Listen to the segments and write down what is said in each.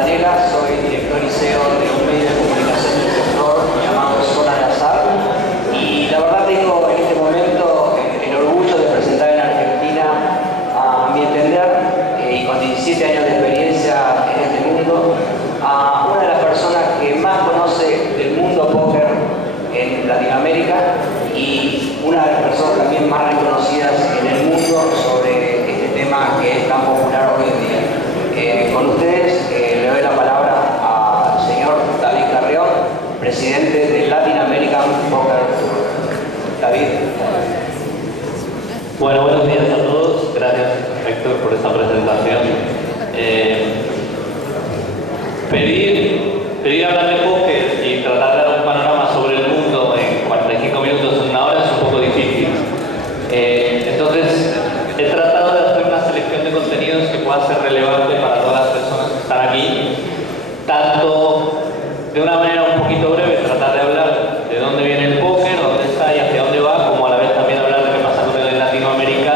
Fontanella, soy director y CEO de un medio de comunicación del sector llamado Zona de Azar. Y la verdad tengo en este momento el orgullo de presentar en Argentina, a mi entender, y con 17 años de experiencia en este mundo, a una de las personas que más conoce del mundo póker en Latinoamérica y una de las personas también más reconocidas en el mundo sobre este tema que es tan popular hoy en día. Con ustedes le doy la palabra al señor David Carrión, presidente de Latin American Poker Tour. David. Bueno, buenos días a todos. Gracias, Héctor, por esta presentación. Pedir hablar de póker y tratar de dar un panorama sobre el mundo en 45 minutos o una hora es un poco difícil. Entonces, he tratado de hacer una selección de contenidos que pueda ser relevante para todas las personas que están aquí, tanto de una manera un poquito breve, tratar de hablar de dónde viene el póker, dónde está y hacia dónde va, como a la vez también hablar de qué pasa con él en Latinoamérica,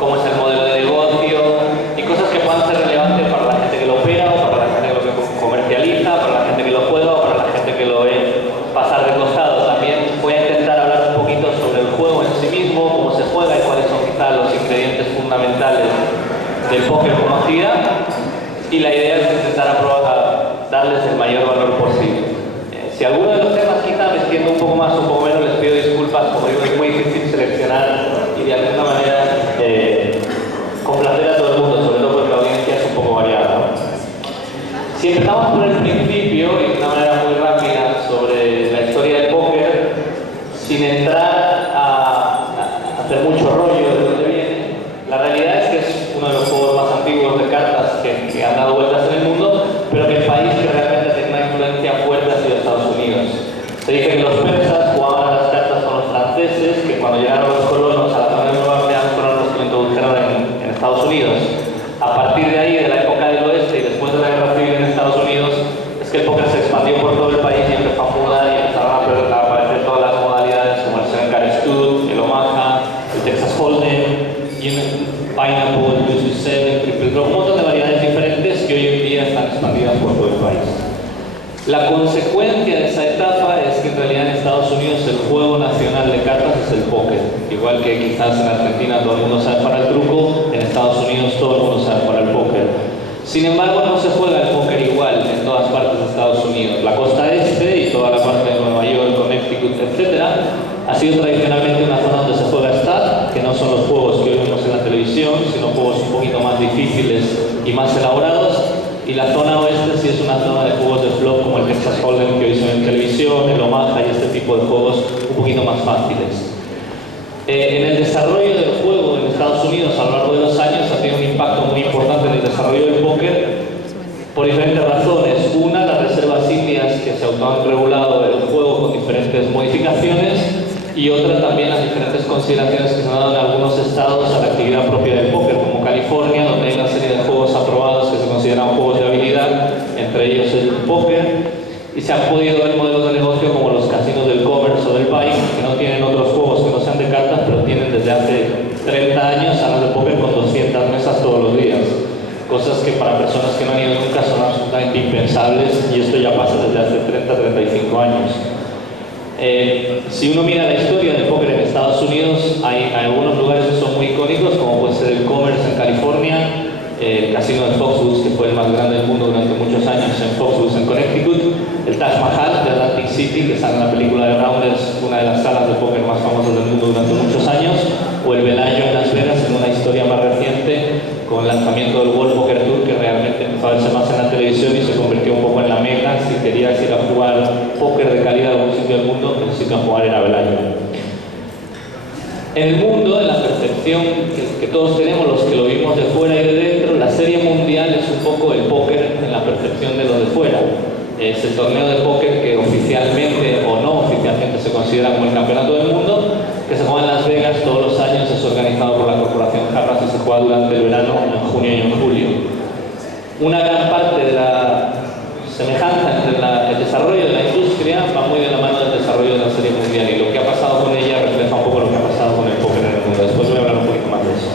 cómo es el modelo de negocio y cosas que puedan ser relevantes para la gente que lo opera o para la gente que lo comercializa, para la gente que lo juega o para la gente que lo ve pasar de costado. También voy a intentar hablar un poquito sobre el juego en sí mismo, cómo se juega y cuáles son quizás los ingredientes fundamentales del póker como actividad, y la idea es intentar darles el mayor valor posible. Si alguno de los temas quizá me extiendo un poco más o un poco menos, les pido disculpas, como digo, es muy difícil seleccionar y de alguna manera complacer a todo el mundo, sobre todo porque la audiencia es un poco variada, ¿no? Si empezamos por el principio y de una manera muy rápida sobre la historia del póker, sin entrar a hacer mucho rollo de dónde viene, la realidad es que es uno de los juegos más antiguos de cartas que han dado vueltas en el mundo, pero que el país que realmente tiene una influencia fuerte ha sido Estados Unidos. Se dice que los persas jugaban a las cartas con los franceses, que cuando llegaron los colonos a la zona de Nueva Orleans fueron los que lo introdujeron en Estados Unidos. A partir de ahí, de la época del oeste y después de la guerra civil en Estados Unidos, es que el póker se expandió por todo el país y empezó a mudar y empezaron a aparecer todas las modalidades como el Seneca Stud, el Omaha, el Texas Hold'em, Pineapple, Lucy 7, Triple Draw, un montón de variedades diferentes que hoy en día están expandidas por todo el país. La consecuencia de esa etapa es que en realidad en Estados Unidos el juego nacional de cartas es el póker. Igual que quizás en Argentina todo el mundo sabe para el truco, en Estados Unidos todo el mundo sabe para el póker. Sin embargo, no se juega el póker igual en todas partes de Estados Unidos. La costa este y toda la parte de Nueva York, Connecticut, etc., ha sido tradicionalmente una zona donde se juega stat, que no son los juegos que hoy vemos en la televisión, sino juegos un poquito más difíciles y más elaborados. Y la zona oeste sí es una zona de juegos de flop como el Texas Hold'em que hoy se ve en televisión, el Omaha y este tipo de juegos un poquito más fáciles. En el desarrollo del juego en Estados Unidos a lo largo de los años ha tenido un impacto muy importante en el desarrollo del póker por diferentes razones. Una, las reservas indias que se han regulado el juego con diferentes modificaciones, y otra también las diferentes consideraciones que se han dado en algunos estados a la actividad propia del póker, como California, donde hay una serie de juegos aprobados que se consideran juegos de habilidad, entre ellos el póker, y se han podido ver modelos de negocio como los casinos del Commerce o del País, que no tienen otros juegos que no sean de cartas, pero tienen desde hace 30 años salas de póker con 200 mesas todos los días. Cosas que para personas que no han ido nunca son absolutamente impensables, y esto ya pasa desde hace 30-35 años. Si uno mira la historia del póker en Estados Unidos, hay algunos lugares que son muy icónicos, como puede ser el Commerce en California, el casino de Foxwoods, que fue el más grande del mundo durante muchos años en Foxwoods en Connecticut, el Taj Mahal de Atlantic City, que sale en la película de Rounders, una de las salas de póker más famosas del mundo durante muchos años, o el Bellagio en Las Vegas, en una historia más reciente, con el lanzamiento del World Poker Tour, que realmente empezó a verse más en la televisión y se convirtió un poco en la meca. Si querías ir a jugar póker de calidad a algún sitio del mundo, necesitas jugar en Bellagio. En el mundo, en la percepción que todos tenemos, los que lo vimos de fuera y de dentro, la serie mundial es un poco el póker en la percepción de lo de fuera. Es el torneo de póker que oficialmente o no oficialmente se considera como el campeonato del mundo, que se juega en Las Vegas todos los años, es organizado por la corporación Harrah's y se juega durante el verano, en junio y en julio. Una gran parte de la semejanza entre el desarrollo de la industria va muy de la mano del desarrollo de la serie mundial, y lo que ha pasado con ella refleja un poco lo que ha pasado con el póker en el mundo. Después voy a hablar un poquito más de eso.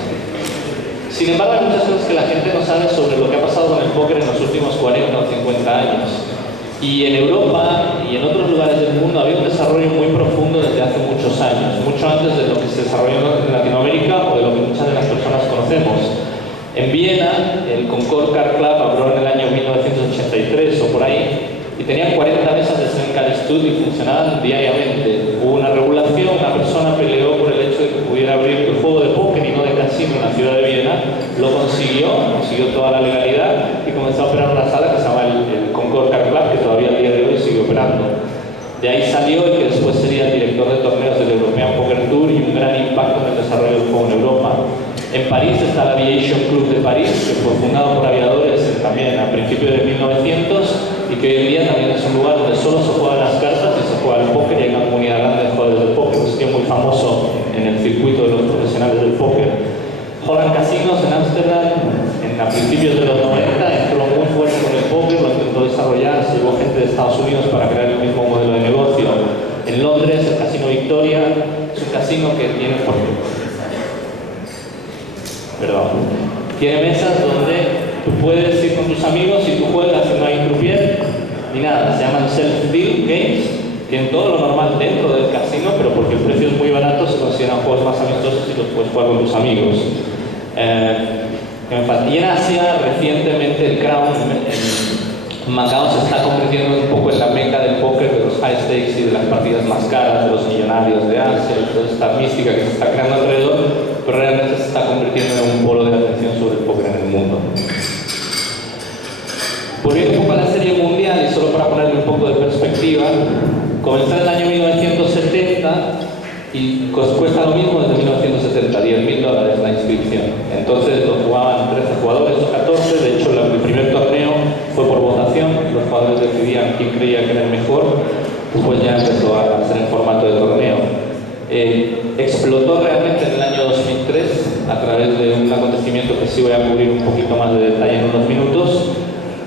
Sin embargo, hay muchas cosas que la gente no sabe sobre lo que ha pasado con el póker en los últimos 40 o 50 Y en Europa y en otros lugares del mundo había un desarrollo muy profundo desde hace muchos años, mucho antes de lo que se desarrolló en Latinoamérica o de lo que muchas de las personas conocemos. En Viena, el Concord Car Club abrió en el año 1983 o por ahí, y tenían 40 mesas de Snooker Stud y funcionaban diariamente. Hubo una regulación, una persona peleó por el hecho de que pudiera abrir el juego de póker y no de casino en la ciudad de Viena, lo consiguió toda la legalidad y comenzó a operar una sala que se llama el Concord Car Club, que todavía al día de hoy sigue operando. De ahí salió el que después sería el director de torneos del European Poker Tour y un gran impacto en el desarrollo del juego en Europa. En París está el Aviation Club de París, que fue fundado por aviadores también a principios de 1900 y que hoy en día también es un lugar donde solo se juegan las cartas y se juega el póker y hay una comunidad grande de jugadores de póker, un sitio muy famoso en el circuito de los profesionales del póker. Holland Casinos en Ámsterdam, a principios de los 90, entró muy fuerte con el póker, lo intentó desarrollar, se llevó gente de Estados Unidos para crear el mismo modelo de negocio. En Londres, el Casino Victoria es un casino que tiene mesas donde tú puedes ir con tus amigos y tú juegas y no hay croupier ni nada. Se llaman self-deal games. Tienen todo lo normal dentro del casino, pero porque el precio es muy barato se consideran juegos más amistosos y los puedes jugar con tus amigos. Y en Asia, recientemente el Crown en Macao se está convirtiendo un poco en la meca del póker, de los high stakes y de las partidas más caras, de los millonarios de Asia y toda esta mística que se está creando alrededor, pero realmente se está convirtiendo en un polo de atención sobre el póker en el mundo. Volviendo un poco a la serie mundial, y solo para ponerle un poco de perspectiva, comenzó en el año 1970 y cuesta lo mismo desde 1970, $10.000 la inscripción. Entonces lo jugaban 13 jugadores o 14, de hecho el primer torneo fue por votación, los jugadores decidían quién creía que era el mejor, después ya empezó a ser en formato de torneo. Explotó realmente en el año 2003 a través de un acontecimiento que sí voy a cubrir un poquito más de detalle en unos minutos,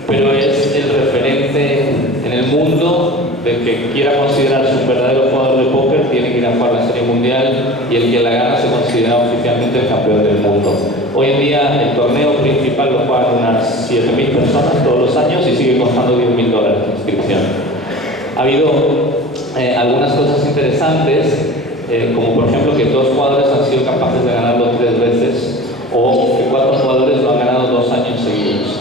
pero es el referente en el mundo de que quiera considerarse un verdadero jugador de póker tiene que ir a jugar la Serie Mundial y el que la gana se considera oficialmente el campeón del mundo. Hoy en día el torneo principal lo juegan unas 7.000 personas todos los años y sigue costando $10.000 de inscripción. Ha habido algunas cosas interesantes, como por ejemplo que 2 jugadores han sido capaces de ganarlo 3 veces o que 4 jugadores lo han ganado 2 años seguidos.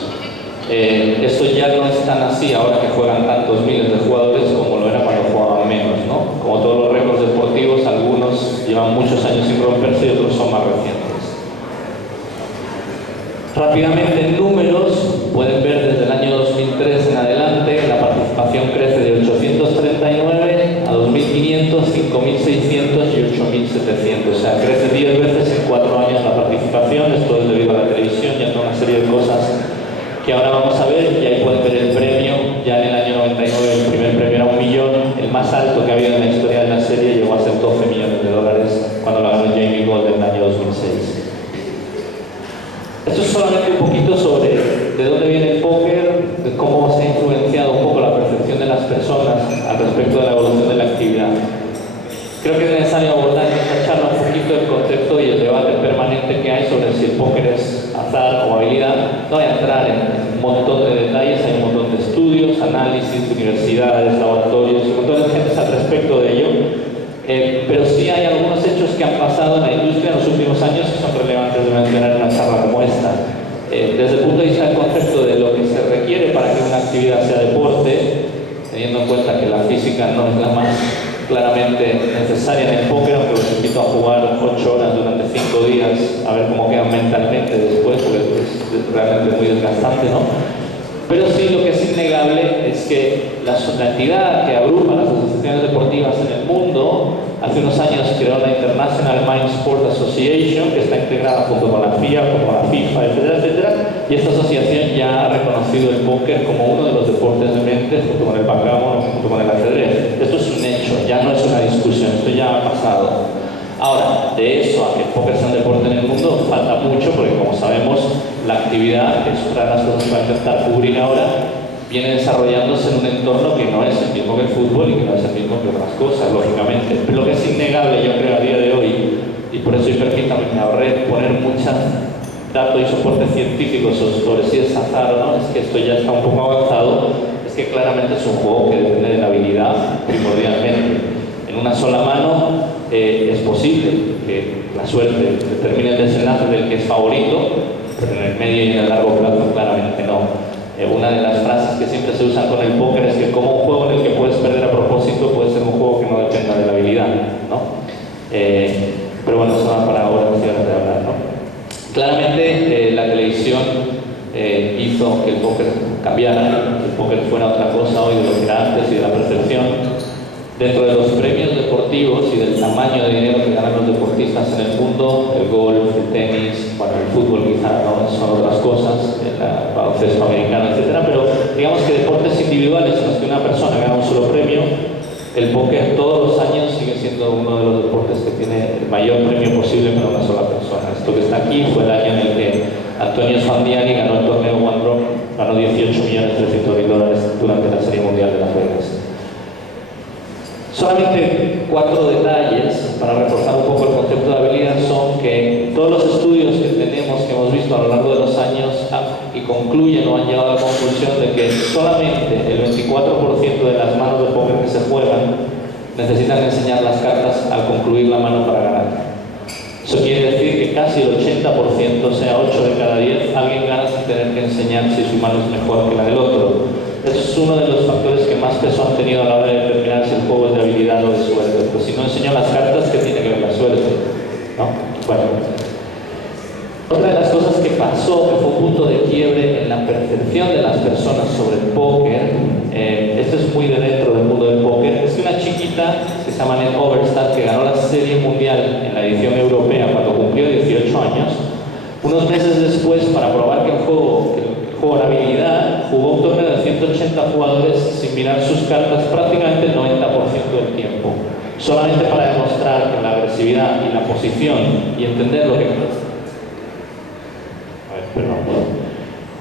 Esto ya no es tan así ahora que juegan tantos miles de jugadores como lo era cuando jugaban menos, ¿no? Como todos los récords deportivos, algunos llevan muchos años sin romperse y otros son más recientes. Rápidamente en números, pueden ver desde el año 2003 en adelante, la participación crece de 839 a 2.500, 5.600 y 8.700. O sea, crece 10 veces en 4 años la participación. Esto es debido a la televisión y a toda una serie de cosas que ahora vamos a ver, y ahí pueden ver el premio. Ya en el año 99 el primer premio era $1 millón, el más alto que ha habido en la historia de la serie llegó a ser $12 millones cuando la ganó Jamie Gold en el año 2006. Esto es solamente un poquito sobre de dónde viene el póker, de cómo se ha influenciado un poco la percepción de las personas al respecto de la evolución de la actividad. Creo que es necesario abordar en esta charla un poquito el concepto y el debate permanente que hay sobre si el póker es azar o habilidad. No voy a entrar en un montón de detalles, hay un montón de estudios, análisis, universidades, laboratorios, un montón de gente al respecto de ello. Pero sí hay algunos hechos que han pasado en la industria en los últimos años que son relevantes de mencionar en una charla como esta. Desde el punto de vista del concepto de lo que se requiere para que una actividad sea deporte, teniendo en cuenta que la física no es la más claramente necesaria en el póker, aunque los invito a jugar 8 horas durante 5 días a ver cómo quedan mentalmente después, porque es realmente muy desgastante, ¿no? Pero sí, lo que es innegable es que la entidad que agrupa las asociaciones deportivas en el mundo hace unos años creó la International Mind Sport Association, que está integrada junto con la FIA, con la FIFA, etcétera, etcétera, y esta asociación ya ha reconocido el póker como uno de los deportes de mente junto con el backgammon o junto con el ajedrez. Esto es un hecho, ya no es una discusión, esto ya ha pasado. Ahora, de eso a que el póker sea un deporte en el mundo falta mucho, porque como sabemos, la actividad, que es otra de las cosas que voy a intentar cubrir ahora, viene desarrollándose en un entorno que no es el mismo que el fútbol y que no es el mismo que otras cosas, lógicamente. Pero lo que es innegable, yo creo, a día de hoy, y por eso, y permítame, me ahorré poner muchos datos y soportes científicos sobre si es azar o no, es que esto ya está un poco avanzado, es es que claramente es un juego que depende de la habilidad primordialmente. En una sola mano es posible que la suerte determine el desenlace del que es favorito, pero en el medio y en el largo plazo claramente no. Una de las frases que siempre se usan con el póker es que como un juego en el que puedes perder a propósito puede ser un juego que no dependa de la habilidad, ¿no? Pero bueno, eso va para ahora de hablar, ¿no? Claramente la televisión hizo que el póker cambiara, que el póker fuera otra cosa hoy de lo que era antes y de la percepción. Dentro de los premios deportivos y del tamaño de dinero que ganan los deportistas en el mundo, el golf, el tenis, bueno, el fútbol quizá no son otras cosas, el baloncesto americano, etc. Pero digamos que deportes individuales en los que una persona gana un solo premio, el póker todos los años sigue siendo uno de los deportes que tiene el mayor premio posible para una sola persona. Esto que está aquí fue el año en el que Antonio Sfandiari ganó el torneo One Rock, ganó $18.300.000 durante la Serie Mundial de Las Vegas. Solamente 4 detalles para reforzar un poco el concepto de habilidad son que todos los estudios que tenemos, que hemos visto a lo largo de los años y concluyen o han llegado a la conclusión de que solamente el 24% de las manos de póker que se juegan necesitan enseñar las cartas al concluir la mano para ganar. Eso quiere decir que casi el 80%, o sea 8 de cada 10, alguien gana sin tener que enseñar si su mano es mejor que la del otro. Eso es uno de los factores que más peso han tenido a la hora de determinar si el juego es de habilidad o de suerte. Pues si no enseño las cartas, ¿qué tiene que ver la suerte? ¿No? Bueno. Otra de las cosas que pasó, que fue un punto de quiebre en la percepción de las personas sobre el póker, esto es muy de dentro del mundo del póker, es que una chiquita que se llama Ned Overstad, que ganó la Serie Mundial en la edición europea cuando cumplió 18 años, unos meses después, para probar que el juego era habilidad, jugó un torneo de 180 jugadores sin mirar sus cartas prácticamente el 90% del tiempo, solamente para demostrar que la agresividad y la posición y entender lo que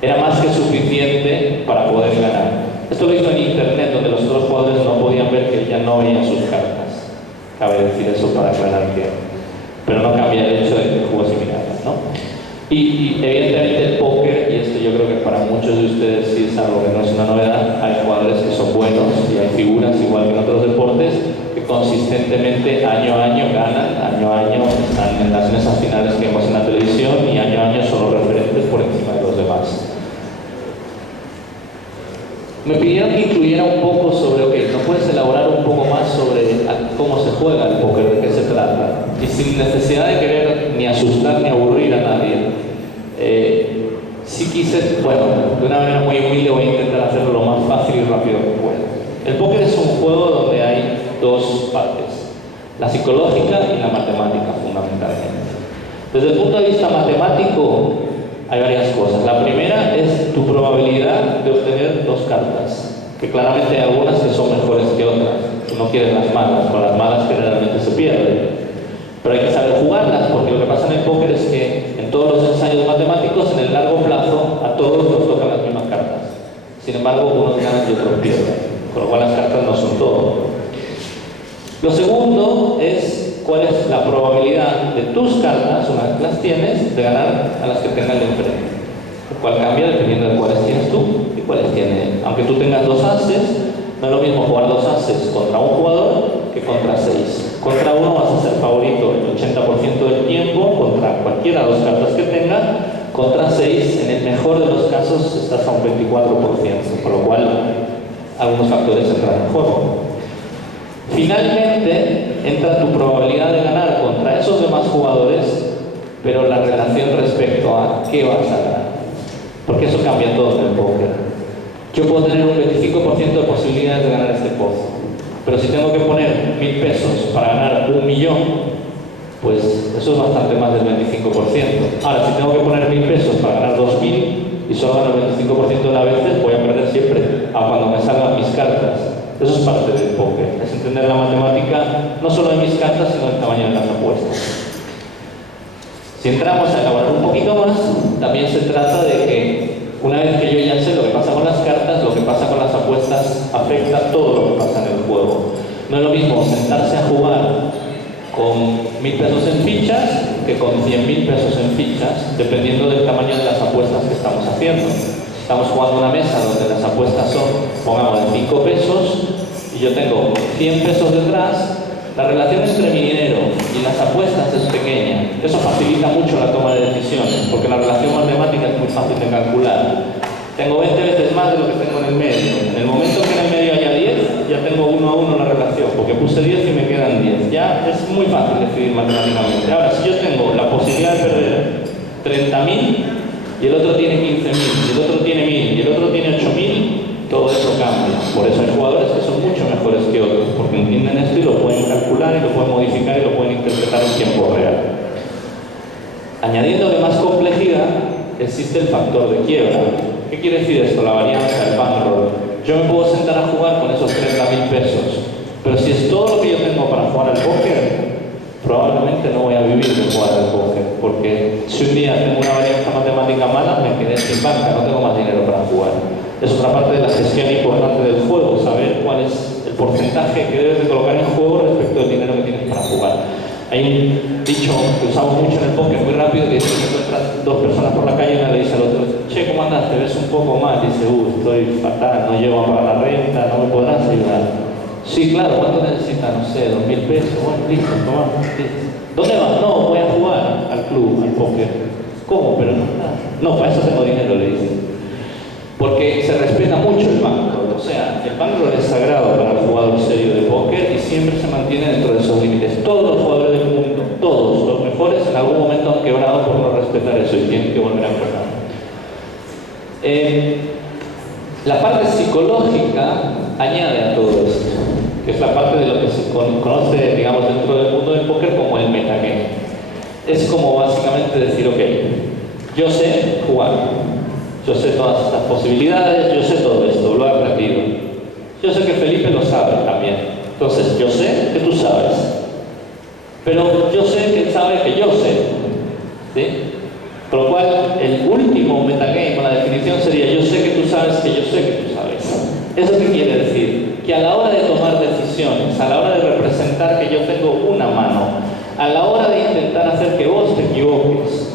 era más que suficiente para poder ganar. Esto lo hizo en internet, donde los otros jugadores no podían ver que ya no veían sus cartas. Cabe decir eso para aclarar que, pero no cambia el hecho de que jugó similares, ¿no? Y evidentemente el póker, y esto yo creo que para muchos de ustedes sí es algo que no es una novedad, hay jugadores que son buenos y hay figuras igual que en otros deportes que consistentemente año a año ganan, año a año están en las mesas finales que vemos en la televisión y año a año son los referentes por encima de los demás. Me pidieron que incluyera un poco sobre, ¿no puedes elaborar un poco más sobre cómo se juega el póker, de qué se trata? Y sin necesidad de querer ni asustar ni aburrir a nadie. Sí quise, bueno, de una manera muy humilde voy a intentar hacerlo lo más fácil y rápido que pueda. El póker es un juego donde hay dos partes, la psicológica y la matemática fundamentalmente. Desde el punto de vista matemático hay varias cosas. La primera es tu probabilidad de obtener dos cartas, que claramente hay algunas que son mejores que otras. Tú no quieres las malas, con las malas generalmente se pierden. Pero hay que saber jugarlas, porque lo que pasa en el póker es que en todos los ensayos matemáticos, en el largo plazo, a todos nos tocan las mismas cartas. Sin embargo, unos ganan y otros pierden, con lo cual las cartas no son todo. Lo segundo es cuál es la probabilidad de tus cartas, una vez que las tienes, de ganar a las que tenga el enfrente. Lo cual cambia dependiendo de cuáles tienes tú y cuáles tiene. Aunque tú tengas 2 ases, no es lo mismo jugar 2 ases contra un jugador que contra 6. Contra uno vas a ser favorito el 80% del tiempo, contra cualquiera de las cartas que tenga. Contra 6, en el mejor de los casos, estás a un 24%, por lo cual algunos factores entran en juego. Finalmente, entra tu probabilidad de ganar contra esos demás jugadores, pero la relación respecto a qué vas a ganar. Porque eso cambia todo en el póker. Yo puedo tener un 25% de posibilidades de ganar este pozo, pero si tengo que poner 1.000 pesos para ganar 1.000.000, pues eso es bastante más del 25%. Ahora, si tengo que poner 1.000 pesos para ganar 2.000 y solo gano el 25% de las veces, voy a perder siempre, a cuando me salgan mis cartas. Eso es parte del póker, es entender la matemática no solo de mis cartas, sino del tamaño de las apuestas. Si entramos a elaborar un poquito más, también se trata de que una vez que yo ya sé lo que pasa con las cartas, lo que pasa con las apuestas afecta todo lo que pasa en el juego. No es lo mismo sentarse a jugar con 1.000 pesos en fichas que con 100.000 pesos en fichas, dependiendo del tamaño de las apuestas que estamos haciendo. estamos jugando una mesa donde las apuestas son, pongamos, de 5 pesos y yo tengo 100 pesos detrás, la relación entre mi dinero y las apuestas es pequeña. Eso facilita mucho la toma de decisiones, porque la relación matemática es muy fácil de calcular. Tengo 20 veces más de lo que tengo en el medio. En el momento que en el medio haya 10, ya tengo 1 a 1 la relación, porque puse 10 y me quedan 10. Ya es muy fácil decidir matemáticamente. Ahora, si yo tengo la posibilidad de perder 30.000 y el otro tiene 15.000, y el otro tiene 1.000, y el otro tiene 8.000, todo eso cambia. Por eso hay jugadores que son mucho mejores que otros, porque entienden esto y lo pueden calcular, y lo pueden modificar, y lo pueden interpretar en tiempo real. Añadiéndole más complejidad, existe el factor de quiebra. ¿Qué quiere decir esto? La varianza, el bankroll. Yo me puedo sentar a jugar con esos 30.000 pesos, pero si es todo lo que yo tengo para jugar al póker, probablemente no voy a vivir de jugar al póker, porque si un día tengo una varianza matemática mala, me quedé sin banca, no tengo más dinero para jugar. Es otra parte de la gestión importante del juego, saber cuál es el porcentaje que debes de colocar en juego respecto al dinero que tienes para jugar. Hay un dicho que usamos mucho en el póker muy rápido, que dice que encuentras 2 personas por la calle y una le dice al otro: che, ¿cómo andas? ¿Te ves un poco mal? Dice: estoy fatal, no llego a pagar la renta, no me podrás ayudar. Sí, claro, ¿cuánto necesitas? No sé, 2.000 pesos. Bueno, listo, toma. ¿Dónde vas? No, voy a jugar al club, al póker. ¿Cómo? Pero no está. No, para eso tengo dinero, le dicen. Porque se respeta mucho el bankroll. O sea, el bankroll es sagrado para el jugador serio de póker y siempre se mantiene dentro de esos límites. Todos los jugadores del mundo, todos los mejores, en algún momento han quebrado por no respetar eso y tienen que volver a empezar. La parte psicológica añade a todo esto, que es la parte de lo que se conoce, digamos, dentro del mundo del póker como el metagame. Es como básicamente decir: ok, yo sé jugar, yo sé todas estas posibilidades, yo sé todo esto, lo he aprendido. Yo sé que Felipe lo sabe también. Entonces, yo sé que tú sabes, pero yo sé que él sabe que yo sé, ¿sí? Por lo cual, el último metagame, con la definición sería: yo sé que tú sabes que yo sé que tú sabes. ¿Eso qué quiere decir? Que a la hora de tomar decisiones, a la hora de representar que yo tengo una mano, a la hora de intentar hacer que vos te equivoques,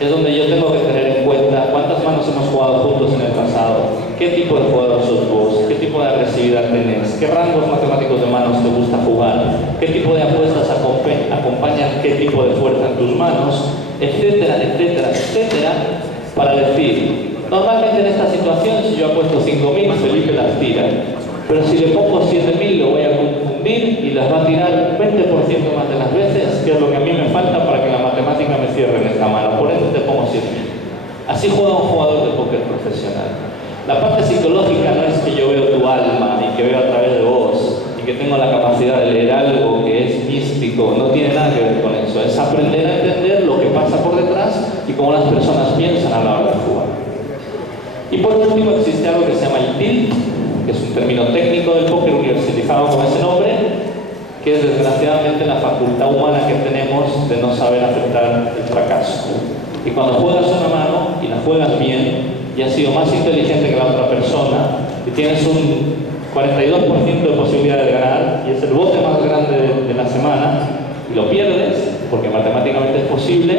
es donde yo tengo que tener en cuenta cuántas manos hemos jugado juntos en el pasado, qué tipo de jugador sos vos, qué tipo de agresividad tenés, qué rangos matemáticos de manos te gusta jugar, qué tipo de apuestas acompañan qué tipo de fuerza en tus manos, etcétera, etcétera, etcétera, para decir: normalmente en esta situación, si yo apuesto 5.000, Felipe las tira, pero si le pongo 7.000 lo voy a confundir y las va a tirar 20% más de las veces, que es lo que a mí me falta para que la matemática me cierre en esta mano. Por eso te pongo 7.000. Así juega un jugador de póker profesional. La parte psicológica no es que yo veo tu alma y que veo a través de vos y que tengo la capacidad de leer algo que es místico, no tiene nada que ver con eso. Es aprender a entender lo que pasa por detrás y cómo las personas piensan a la hora de jugar. Y por último existe algo que se llama el tilt, que es un término técnico del póker universalizado con ese nombre, que es desgraciadamente la facultad humana que tenemos de no saber aceptar el fracaso. Y cuando juegas una mano y la juegas bien y has sido más inteligente que la otra persona y tienes un 42% de posibilidad de ganar y es el bote más grande de la semana y lo pierdes, porque matemáticamente es posible,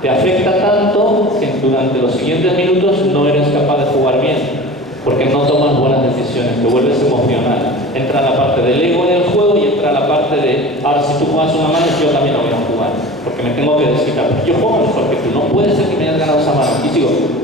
te afecta tanto que durante los siguientes minutos no eres capaz de jugar bien, porque no tomas buenas decisiones, te vuelves emocional. Entra la parte del ego en el juego y entra la parte de: ahora si tú juegas una mano, yo también la voy a jugar, porque me tengo que desquitar. Yo juego mejor que tú, no puede ser que me hayas ganado esa mano.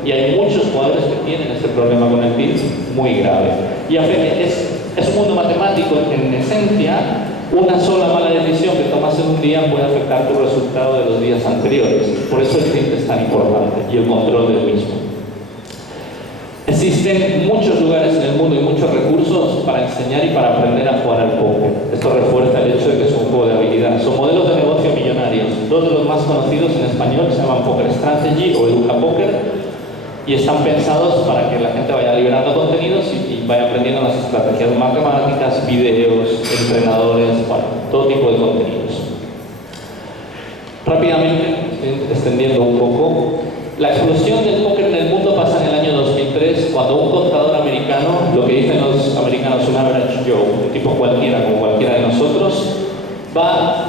Y hay muchos jugadores que tienen este problema con el tilt muy grave. Y es un mundo matemático en esencia. Una sola mala decisión que tomas en un día puede afectar tu resultado de los días anteriores. Por eso el tilt es tan importante y el control del mismo. Existen muchos lugares en el mundo y muchos recursos para enseñar y para aprender a jugar al póker. Esto refuerza el hecho de que es un juego de habilidad. Son modelos de negocio millonarios. 2 de los más conocidos en español se llaman Poker Strategy o Educa Poker, y están pensados para que la gente vaya liberando contenidos y vaya aprendiendo las estrategias matemáticas, videos, entrenadores, bueno, todo tipo de contenidos. Rápidamente, extendiendo un poco, la explosión del póker en el mundo pasa en el año 2003, cuando un contador americano, lo que dicen los americanos un average Joe, un tipo cualquiera, como cualquiera de nosotros,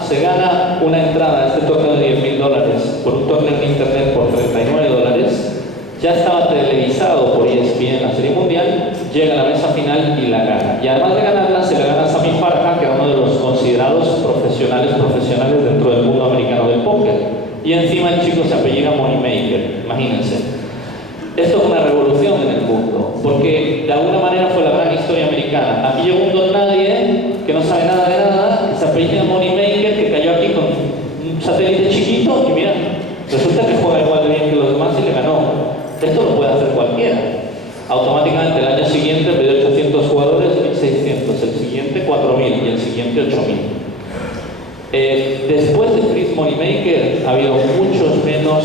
se gana una entrada a este torneo de $10.000 por un torneo en internet por $39. Ya estaba televisado televisado por ESPN, la Serie Mundial, llega a la mesa final y la gana. Y además de ganarla, se la gana a Sammy Farha, que era uno de los considerados profesionales dentro del mundo americano del póker. Y encima el chico se apellida Moneymaker, imagínense. Esto es una revolución en el mundo, porque de alguna manera fue la gran historia americana. Aquí llegó un don nadie, que no sabe nada de nada, que se apellida Moneymaker, que cayó aquí con un satélite chiquito y mira, resulta que juega igual de bien que los demás y le ganó. Esto lo puede hacer cualquiera. Automáticamente el año siguiente, en vez de 800 jugadores, 1600, el siguiente 4000 y el siguiente 8000. Después de Chris Moneymaker ha habido muchos menos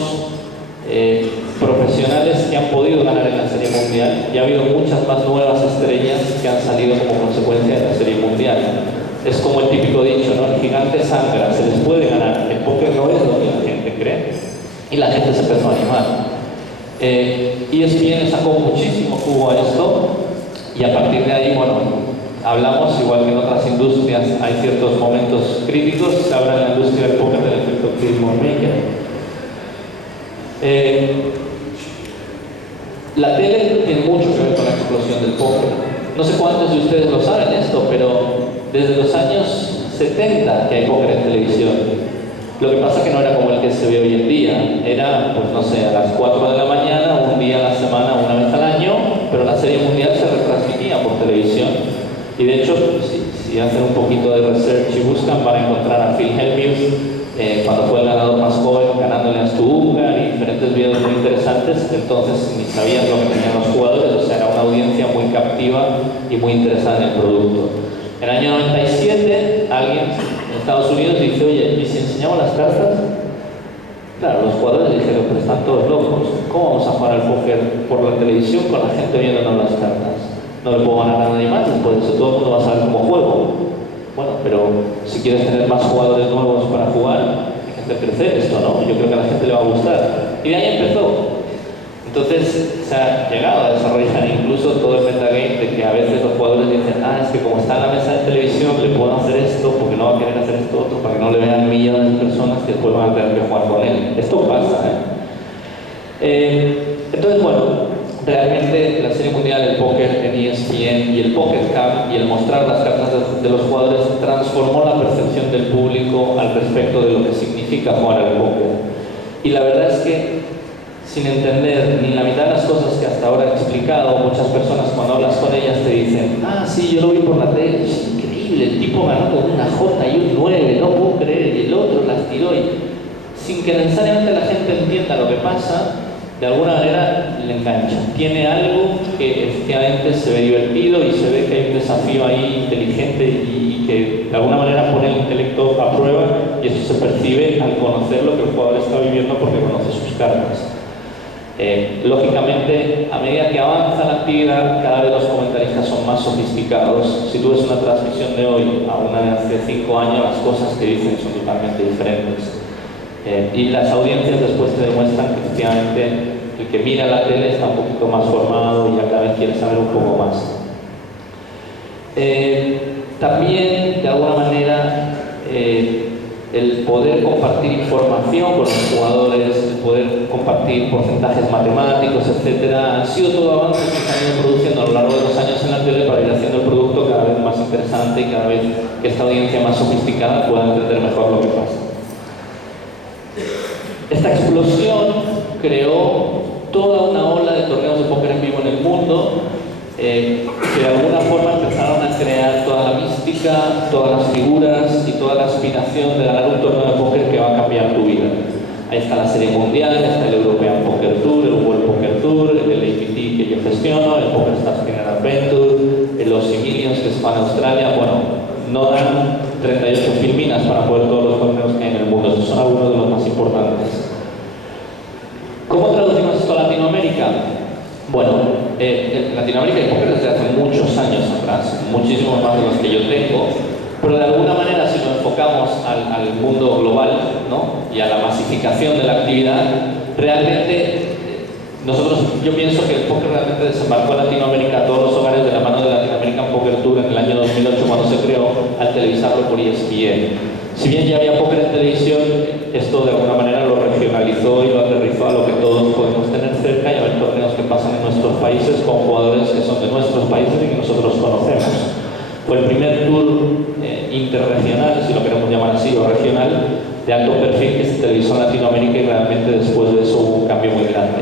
profesionales que han podido ganar en la Serie Mundial y ha habido muchas más nuevas estrellas que han salido como consecuencia de la Serie Mundial. Es como el típico dicho, ¿no? El gigante sangra, se les puede ganar. El póker no es lo que la gente cree y la gente se empezó a animar. ESPN sacó muchísimo jugo a esto y a partir de ahí, bueno, hablamos, igual que en otras industrias hay ciertos momentos críticos, se habla en la industria del póker del efecto Chris Moneymaker. La tele tiene mucho que ver con la explosión del póker. No sé cuántos de ustedes lo saben esto, pero desde los años 70 que hay póker en televisión. Lo que pasa es que no era como el que se ve hoy en día. Era, pues no sé, a las 4 de la mañana, un día a la semana, una vez al año, pero la Serie Mundial se retransmitía por televisión. Y de hecho, si hacen un poquito de research y buscan, van a encontrar a Phil Hellmuth, cuando fue el ganador más joven, ganándole a Stu Ungar y diferentes videos muy interesantes. Entonces ni sabían lo que tenían los jugadores, o sea, era una audiencia muy captiva y muy interesada en el producto. En el año 97, alguien en Estados Unidos dice, oye, ¿y si enseñamos las cartas? Claro, los jugadores dijeron, pero están todos locos. ¿Cómo vamos a jugar al póker por la televisión con la gente viéndonos las cartas? No le puedo ganar a nadie más, después de eso todo el mundo va a saber cómo juego. Bueno, pero si quieres tener más jugadores nuevos para jugar, hay que hacer crecer esto, ¿no? Yo creo que a la gente le va a gustar. Y de ahí empezó. Entonces se ha llegado a desarrollar incluso todo el metagame de que a veces los jugadores dicen, es que como está en la mesa de televisión le puedo hacer esto porque no va a querer hacer esto otro para que no le vean millones de personas que después van a tener que jugar con él. Esto pasa, Entonces, bueno, realmente la Serie Mundial, el póker en ESPN y el Poker Cup y el mostrar las cartas de los jugadores transformó la percepción del público al respecto de lo que significa jugar al póker. Y la verdad es que sin entender ni la mitad de las cosas que hasta ahora he explicado, muchas personas cuando hablas con ellas te dicen, sí, yo lo vi por la tele, es increíble, el tipo ganó con una J y un 9, no puedo creer, y el otro las tiró, y sin que necesariamente la gente entienda lo que pasa, de alguna manera le engancha. Tiene algo que efectivamente se ve divertido y se ve que hay un desafío ahí inteligente y que de alguna manera pone el intelecto a prueba, y eso se percibe al conocer lo que el jugador está viviendo porque conoce sus cartas. Lógicamente, a medida que avanza la actividad, cada vez los comentaristas son más sofisticados. Si tú ves una transmisión de hoy a una de hace 5 años, las cosas que dicen son totalmente diferentes. Y las audiencias después te demuestran que efectivamente el que mira la tele está un poquito más formado y ya cada vez quiere saber un poco más. También, de alguna manera, el poder compartir información con los jugadores, el poder compartir porcentajes matemáticos, etcétera, han sido todo avances que se han ido produciendo a lo largo de los años en la tele para ir haciendo el producto cada vez más interesante y cada vez que esta audiencia más sofisticada pueda entender mejor lo que pasa. Esta explosión creó toda una ola de torneos de póker en vivo en el mundo que de alguna forma empezaron a crear toda la mística, todas las figuras y toda la aspiración de ganar un torneo de póker que va a cambiar tu vida. Ahí está la Serie Mundial, está el European Poker Tour, el World Poker Tour, el APT que yo gestiono, el Poker Stars Final Adventure, los Millions que se van a Australia. Bueno, no dan 38 filminas para poder todos los torneos que hay en el mundo. Estos son algunos de los más importantes. ¿Cómo traducimos esto a Latinoamérica? Bueno, en Latinoamérica hay póker desde hace muchos años atrás, muchísimos más de los que yo tengo, pero de alguna manera si nos enfocamos al mundo global, ¿no? Y a la masificación de la actividad, realmente yo pienso que el póker realmente desembarcó en Latinoamérica, a todos los hogares de la mano de la Latinoamerican Poker Tour en el año 2008 cuando se creó, al televisarlo por ESPN. Si bien ya había póker en televisión, esto de alguna manera lo regionalizó y lo aterrizó a lo que todos podemos tener cerca y a ver torneos que pasan en nuestro nuestros países con jugadores que son de nuestros países y que nosotros conocemos. Fue el primer tour interregional, si lo queremos llamar así, o regional, de alto perfil que se televisó en Latinoamérica, y realmente después de eso hubo un cambio muy grande.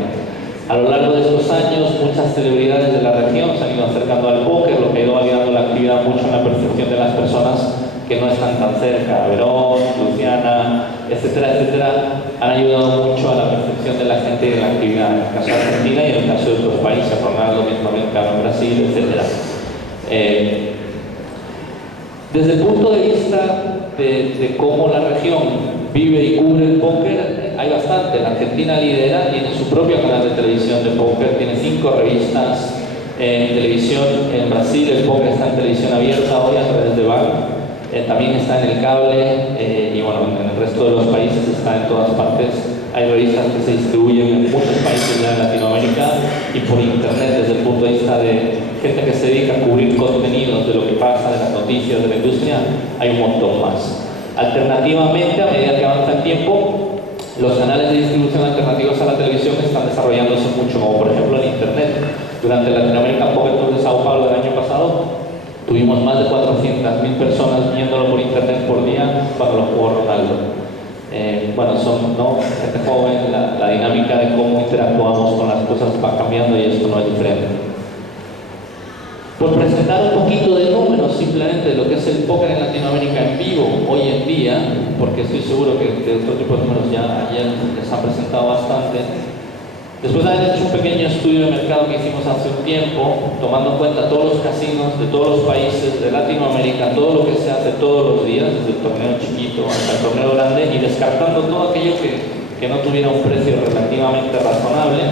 A lo largo de estos años, muchas celebridades de la región se han ido acercando al póker, lo que ha ido validando la actividad mucho en la percepción de las personas que no están tan cerca. Verón, Luciana, etcétera, etcétera, han ayudado mucho a la percepción de la gente y de la actividad, en el caso de Argentina y en el caso de otros países, Ronaldo mismo americano en Brasil, etcétera. Desde el punto de vista de cómo la región vive y cubre el póker, hay bastante. La Argentina lidera, tiene su propio canal de televisión de póker, tiene 5 revistas en televisión. En Brasil el póker está en televisión abierta hoy a través de VAR, también está en el cable, y bueno, en el resto de los países está en todas partes. Hay revistas que se distribuyen en muchos países ya en Latinoamérica y por internet, desde el punto de vista de gente que se dedica a cubrir contenidos de lo que pasa, de las noticias, de la industria, hay un montón más. Alternativamente, a medida que avanza el tiempo, los canales de distribución alternativos a la televisión están desarrollándose mucho, como por ejemplo en internet. Durante el Latinoamérica Poker Tour de Sao Paulo del año pasado, tuvimos más de 400.000 personas viéndolo por internet por día cuando lo jugó Ronaldo. Bueno, son gente joven, la dinámica de cómo interactuamos con las cosas va cambiando y esto no es diferente. Por presentar un poquito de números simplemente de lo que es el póker en Latinoamérica en vivo hoy en día, porque estoy seguro que otro tipo de números ya ayer les han presentado bastante. Después de haber hecho un pequeño estudio de mercado que hicimos hace un tiempo, tomando en cuenta todos los casinos de todos los países de Latinoamérica, todo lo que se hace todos los días, desde el torneo chiquito hasta el torneo grande, y descartando todo aquello que no tuviera un precio relativamente razonable,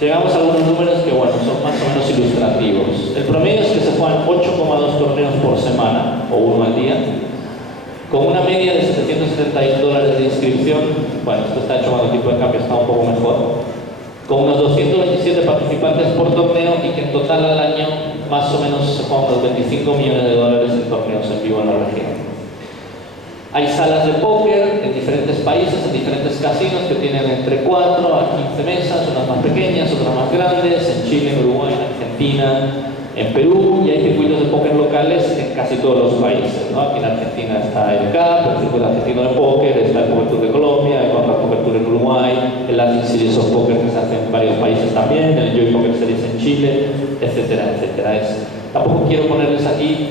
llegamos a algunos números que, bueno, son más o menos ilustrativos. El promedio es que se juegan 8,2 torneos por semana, o uno al día, con una media de $771 de inscripción. Bueno, esto está hecho cuando el tipo de cambio está un poco mejor, con unos 227 participantes por torneo, y que en total al año más o menos se juegan unos $25 millones en torneos en vivo en la región. Hay salas de póker en diferentes países, en diferentes casinos, que tienen entre 4 a 15 mesas, unas más pequeñas, otras más grandes, en Chile, en Uruguay, en Argentina, en Perú, y hay circuitos de póker locales en casi todos los países, ¿no? Aquí en Argentina está el CAP, el circuito argentino de póker, está el Poker Tour de Colombia, el Contra Poker Tour en Uruguay, el Latin Series of Poker que se hace en varios países también, el Joy Poker Series en Chile, etcétera, etcétera. Tampoco quiero ponerles aquí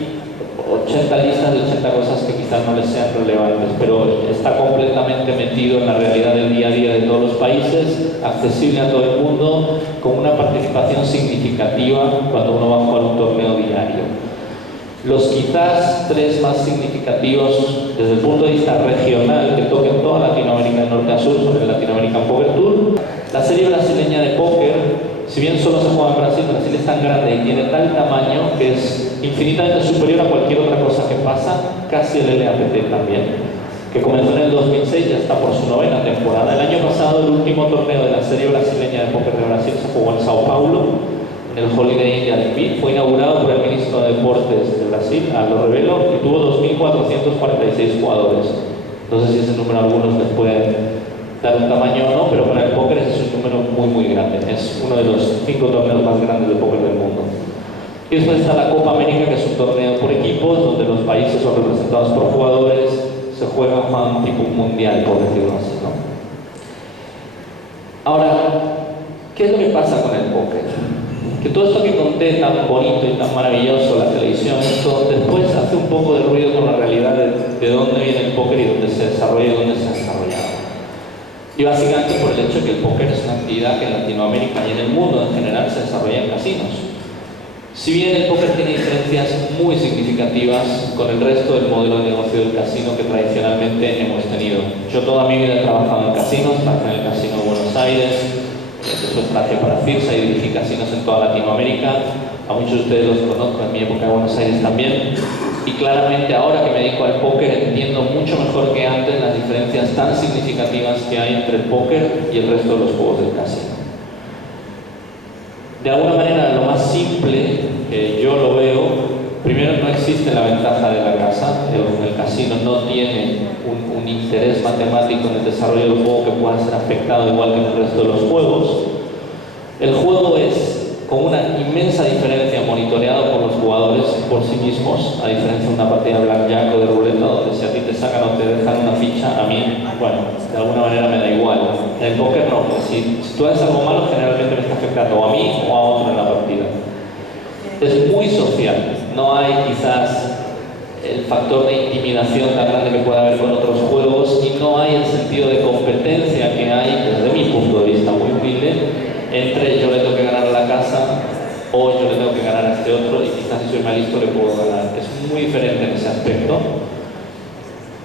80 listas de 80 cosas que quizás no les sean relevantes, pero está completamente metido en la realidad del día a día de todos los países, accesible a todo el mundo, con una participación significativa cuando uno va a jugar un torneo diario. Los quizás 3 más significativos desde el punto de vista regional, que toquen toda Latinoamérica de norte a sur, sobre el Latinoamerican Poker Tour. La serie brasileña de póker, si bien solo se juega en Brasil, Brasil es tan grande y tiene tal tamaño que es infinitamente superior a cualquier otra cosa que pasa, casi el LAPT también, que comenzó en el 2006, ya está por su 9ª temporada. El año pasado, el último torneo de la serie brasileña de póker de Brasil se jugó en Sao Paulo, en el Holiday Inn de Albi. Fue inaugurado por el ministro de Deportes de Brasil, Aldo Rebelo, y tuvo 2.446 jugadores. No sé si ese número a algunos les puede dar un tamaño o no, pero para el póker ese es un número muy muy grande. Es uno de los 5 torneos más grandes de póker del mundo. Y después está la Copa América, que es un torneo por equipos, donde los países son representados por jugadores, se juega un tipo mundial, por decirlo así, ¿no? Ahora, ¿qué es lo que pasa con el póker? Que todo esto que conté tan bonito y tan maravilloso, la televisión, esto después hace un poco de ruido con la realidad de dónde viene el póker y dónde se desarrolla y dónde se ha desarrollado. Y básicamente por el hecho de que el póker es una actividad que en Latinoamérica y en el mundo en general se desarrolla en casinos. Si bien el póker tiene diferencias muy significativas con el resto del modelo de negocio del casino que tradicionalmente hemos tenido. Yo toda mi vida he trabajado en casinos, trabajé en el Casino de Buenos Aires, después trabajé para Firsa y dirigí casinos en toda Latinoamérica. A muchos de ustedes los conozco, en mi época de Buenos Aires también. Y claramente ahora que me dedico al póker entiendo mucho mejor que antes las diferencias tan significativas que hay entre el póker y el resto de los juegos del casino. De alguna manera, lo más simple que yo lo veo, primero no existe la ventaja de la casa. El casino no tiene un interés matemático en el desarrollo del juego que pueda ser afectado igual que en el resto de los juegos. El juego es mismos, a diferencia de una partida de blackjack o de ruleta, donde si a ti te sacan o te dejan una ficha, a mí, bueno, de alguna manera me da igual. En el póker no, si tú haces algo malo, generalmente me está afectando o a mí o a otro en la partida. Es muy social, no hay quizás el factor de intimidación tan grande que puede haber con otros juegos y no hay el sentido de competencia que hay, desde mi punto de vista muy humilde, entre yo le tengo que ganar a la casa o yo le tengo que ganar a este otro y quizás si soy más listo le puedo ganar. Es muy diferente en ese aspecto.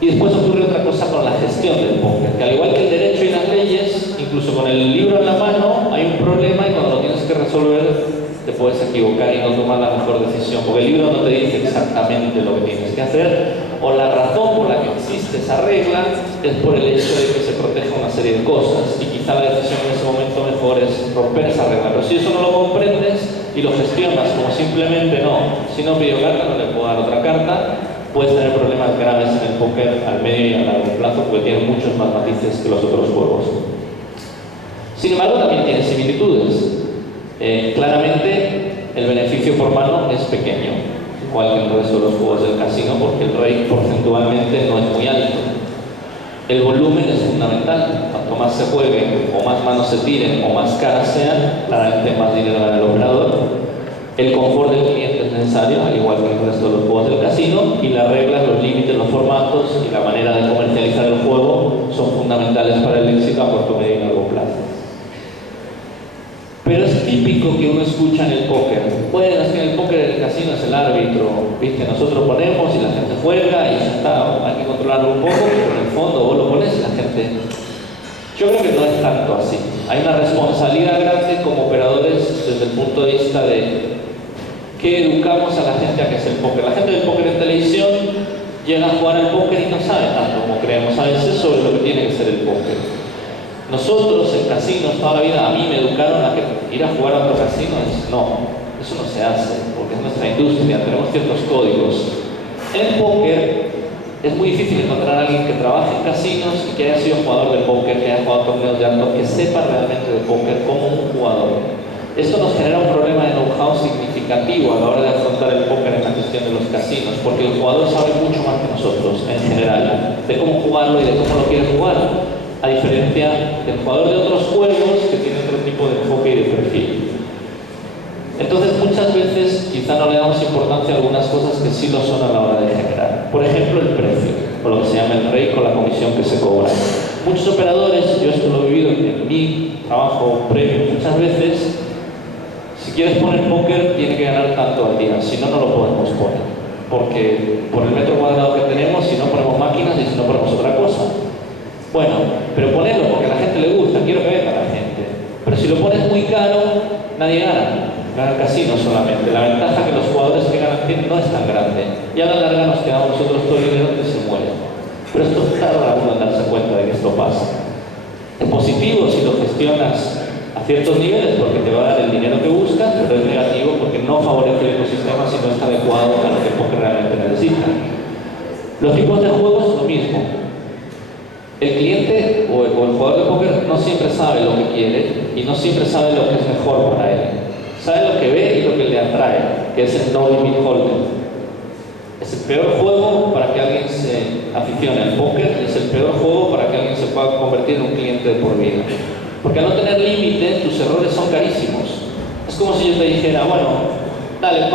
Y después ocurre otra cosa con la gestión del póker, que al igual que el derecho y las leyes, incluso con el libro en la mano hay un problema y cuando lo tienes que resolver te puedes equivocar y no tomar la mejor decisión, porque el libro no te dice exactamente lo que tienes que hacer, o la razón por la que existe esa regla es por el hecho de que se proteja una serie de cosas, y quizá la decisión en ese momento mejor es romper esa regla. Pero si eso no lo comprendes y lo gestionas como simplemente no, si no pido carta no le puedo dar otra carta, puedes tener problemas graves en el póker al medio y a largo plazo, porque tiene muchos más matices que los otros juegos. Sin embargo, también tiene similitudes. Claramente el beneficio por mano es pequeño, igual que el resto de los juegos del casino, porque el rate porcentualmente no es muy alto. El volumen es fundamental. Cuanto más se juegue, o más manos se tiren, o más caras sean, claramente más dinero gana el operador. El confort del cliente es necesario, al igual que el resto de los juegos del casino, y las reglas, los límites, los formatos y la manera de comercializar el juego son fundamentales para el éxito a corto, medio y largo plazo. Pero es típico que uno escucha en el póker. Bueno, es que en el póker el casino es el árbitro, ¿viste? Nosotros ponemos y la gente juega y ya está, hay que controlarlo un poco, pero en el fondo vos lo pones y la gente... Yo creo que no es tanto así. Hay una responsabilidad grande como operadores desde el punto de vista de qué educamos a la gente a que es el póker. La gente del póker en televisión llega a jugar al póker y no sabe tanto como creemos a veces sobre lo que tiene que ser el póker. Nosotros en casinos toda la vida, a mí me educaron a que ir a jugar a otro casino no, eso no se hace, porque es nuestra industria, tenemos ciertos códigos. En el póker es muy difícil encontrar a alguien que trabaje en casinos y que haya sido jugador de póker, que haya jugado torneos de alto, que sepa realmente de póker como un jugador. Esto nos genera un problema de know-how significativo a la hora de afrontar el póker en la gestión de los casinos, porque el jugador sabe mucho más que nosotros en general, de cómo jugarlo y de cómo lo quiere jugar, a diferencia del jugador de otros juegos que tiene otro tipo de enfoque y de perfil. Entonces muchas veces quizá no le damos importancia a algunas cosas que sí lo son a la hora de generar. Por ejemplo, el precio, o lo que se llama el rate con la comisión que se cobra. Muchos operadores, yo esto lo he vivido en mi trabajo previo muchas veces, si quieres poner póker tiene que ganar tanto al día, si no, no lo podemos poner. Porque por el metro cuadrado que tenemos, si no ponemos máquinas y si no ponemos otra cosa. Bueno, pero ponelo porque a la gente le gusta, quiero que venga la gente. Pero si lo pones muy caro, nadie gana. Gana el casino solamente. La ventaja que los jugadores que ganan tienen no es tan grande. Y a la larga nos quedamos nosotros todo el dinero que se muere. Pero esto tarda uno en darse cuenta de que esto pasa. Es positivo si lo gestionas a ciertos niveles porque te va a dar el dinero que buscas, pero es negativo porque no favorece el ecosistema si no está adecuado a lo que el póker realmente necesita. Los tipos de juegos es lo mismo. El cliente o el jugador de póker no siempre sabe lo que quiere y no siempre sabe lo que es mejor para él. Sabe lo que ve y lo que le atrae, que es el no limit hold'em. Es el peor juego para que alguien se aficione al póker y es el peor juego para que alguien se pueda convertir en un cliente de por vida. Porque al no tener límite, tus errores son carísimos. Es como si yo te dijera, bueno, dale,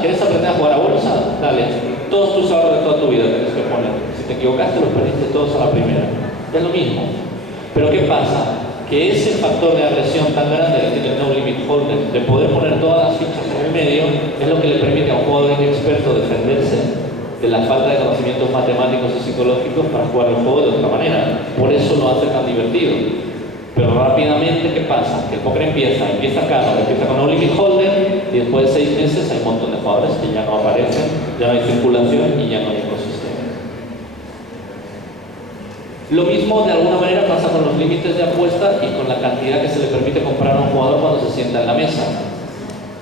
¿quieres aprender a jugar a bolsa? Dale, todos tus ahorros de toda tu vida tienes que poner. Si te equivocaste, los perdiste todos a la primera. Es lo mismo. Pero ¿qué pasa? Que ese factor de agresión tan grande que tiene el no limit holder, de poder poner todas las fichas en el medio, es lo que le permite a un jugador inexperto defenderse de la falta de conocimientos matemáticos y psicológicos para jugar el juego de otra manera. Por eso lo hace tan divertido. Pero rápidamente, ¿qué pasa? Que el póker empieza caro, empieza con no limit holder y después de 6 meses hay un montón de jugadores que ya no aparecen, ya no hay circulación y ya no hay ecosistema. Lo mismo de alguna manera pasa con los límites de apuesta y con la cantidad que se le permite comprar a un jugador cuando se sienta en la mesa.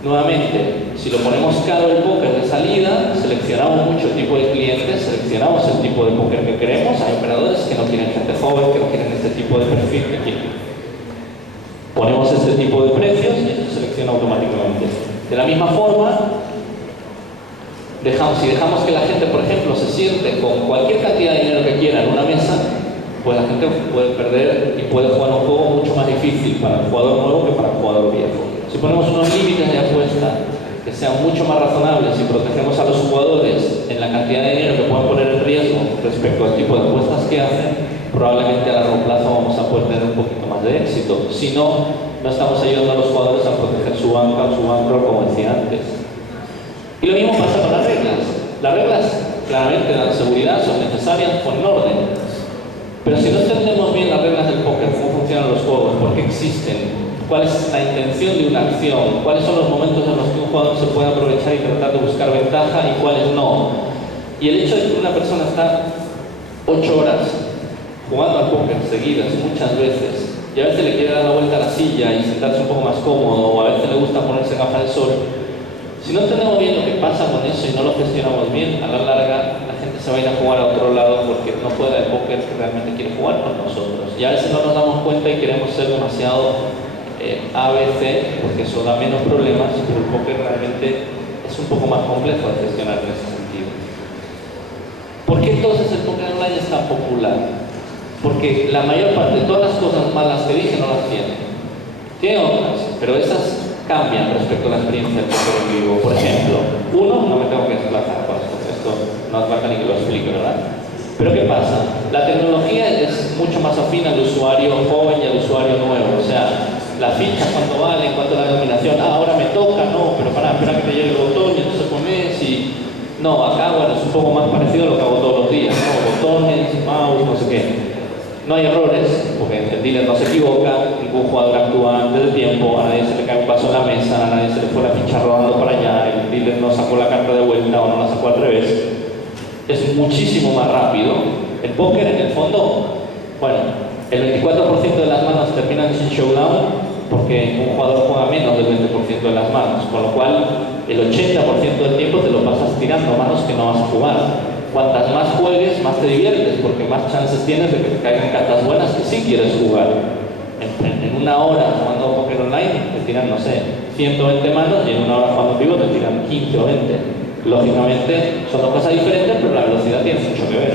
Nuevamente, si lo ponemos caro el póker de salida, seleccionamos mucho tipo de clientes, seleccionamos el tipo de póker que queremos. Hay operadores que no quieren gente joven, que no quieren este tipo de perfil que quieren. Ponemos este tipo de precios y esto selecciona automáticamente. De la misma forma, si dejamos que la gente, por ejemplo, se siente con cualquier cantidad de dinero que quiera en una mesa, pues la gente puede perder y puede jugar un juego mucho más difícil para el jugador nuevo que para el jugador viejo. Si ponemos unos límites de apuesta que sean mucho más razonables y protegemos a los jugadores en la cantidad de dinero que pueden poner en riesgo respecto al tipo de apuestas que hacen, probablemente a largo plazo vamos a poder tener un poquito más de éxito. Si no, no estamos ayudando a los jugadores a proteger su banca o su bankroll, como decía antes. Y lo mismo pasa con las reglas. Las reglas claramente dan seguridad, son necesarias, ponen orden. Pero si no entendemos bien las reglas del póker, cómo funcionan los juegos, por qué existen, cuál es la intención de una acción, cuáles son los momentos en los que un jugador se puede aprovechar y tratar de buscar ventaja y cuáles no. Y el hecho de que una persona está 8 horas jugando al póker seguidas, muchas veces, y a veces le quiere dar la vuelta a la silla y sentarse un poco más cómodo, o a veces le gusta ponerse gafas de sol, si no entendemos bien lo que pasa con eso y no lo gestionamos bien, a la larga la gente se va a ir a jugar a otro lado porque no juega el póker que realmente quiere jugar con nosotros. Y a veces no nos damos cuenta y queremos ser demasiado ABC, porque eso da menos problemas, pero el póker realmente es un poco más complejo de gestionar en ese sentido. ¿Por qué entonces el póker online es tan popular? Porque la mayor parte de todas las cosas malas que dije no las tiene. Tiene otras, pero esas cambian respecto a la experiencia del póker en vivo. Por ejemplo, no me tengo que desplazar con esto no hace falta ni que lo explique, ¿verdad? Pero ¿qué pasa? La tecnología es mucho más afín al usuario joven y al usuario nuevo. O sea, la ficha, cuánto vale, cuánto la denominación, ahora me toca, no, pero espera que te llegue el botón y entonces pones y... No, acá, bueno, es un poco más parecido a lo que hago todos los días, ¿no? Botones, mouse, no sé qué. No hay errores, porque el dealer no se equivoca, ningún jugador actúa antes de tiempo, a nadie se le cae un paso en la mesa, a nadie se le fue la ficha rodando para allá, el dealer no sacó la carta de vuelta o no la sacó al revés. Es muchísimo más rápido. El póker, en el fondo, bueno, el 24% de las manos terminan sin showdown porque un jugador juega menos del 20% de las manos, con lo cual el 80% del tiempo te lo pasas tirando manos que no vas a jugar. Cuantas más juegues, más te diviertes, porque más chances tienes de que te caigan cartas buenas que sí quieres jugar. En una hora jugando póker online te tiran, no sé, 120 manos y en una hora jugando en vivo te tiran 15 o 20. Lógicamente son dos cosas diferentes, pero la velocidad tiene mucho que ver.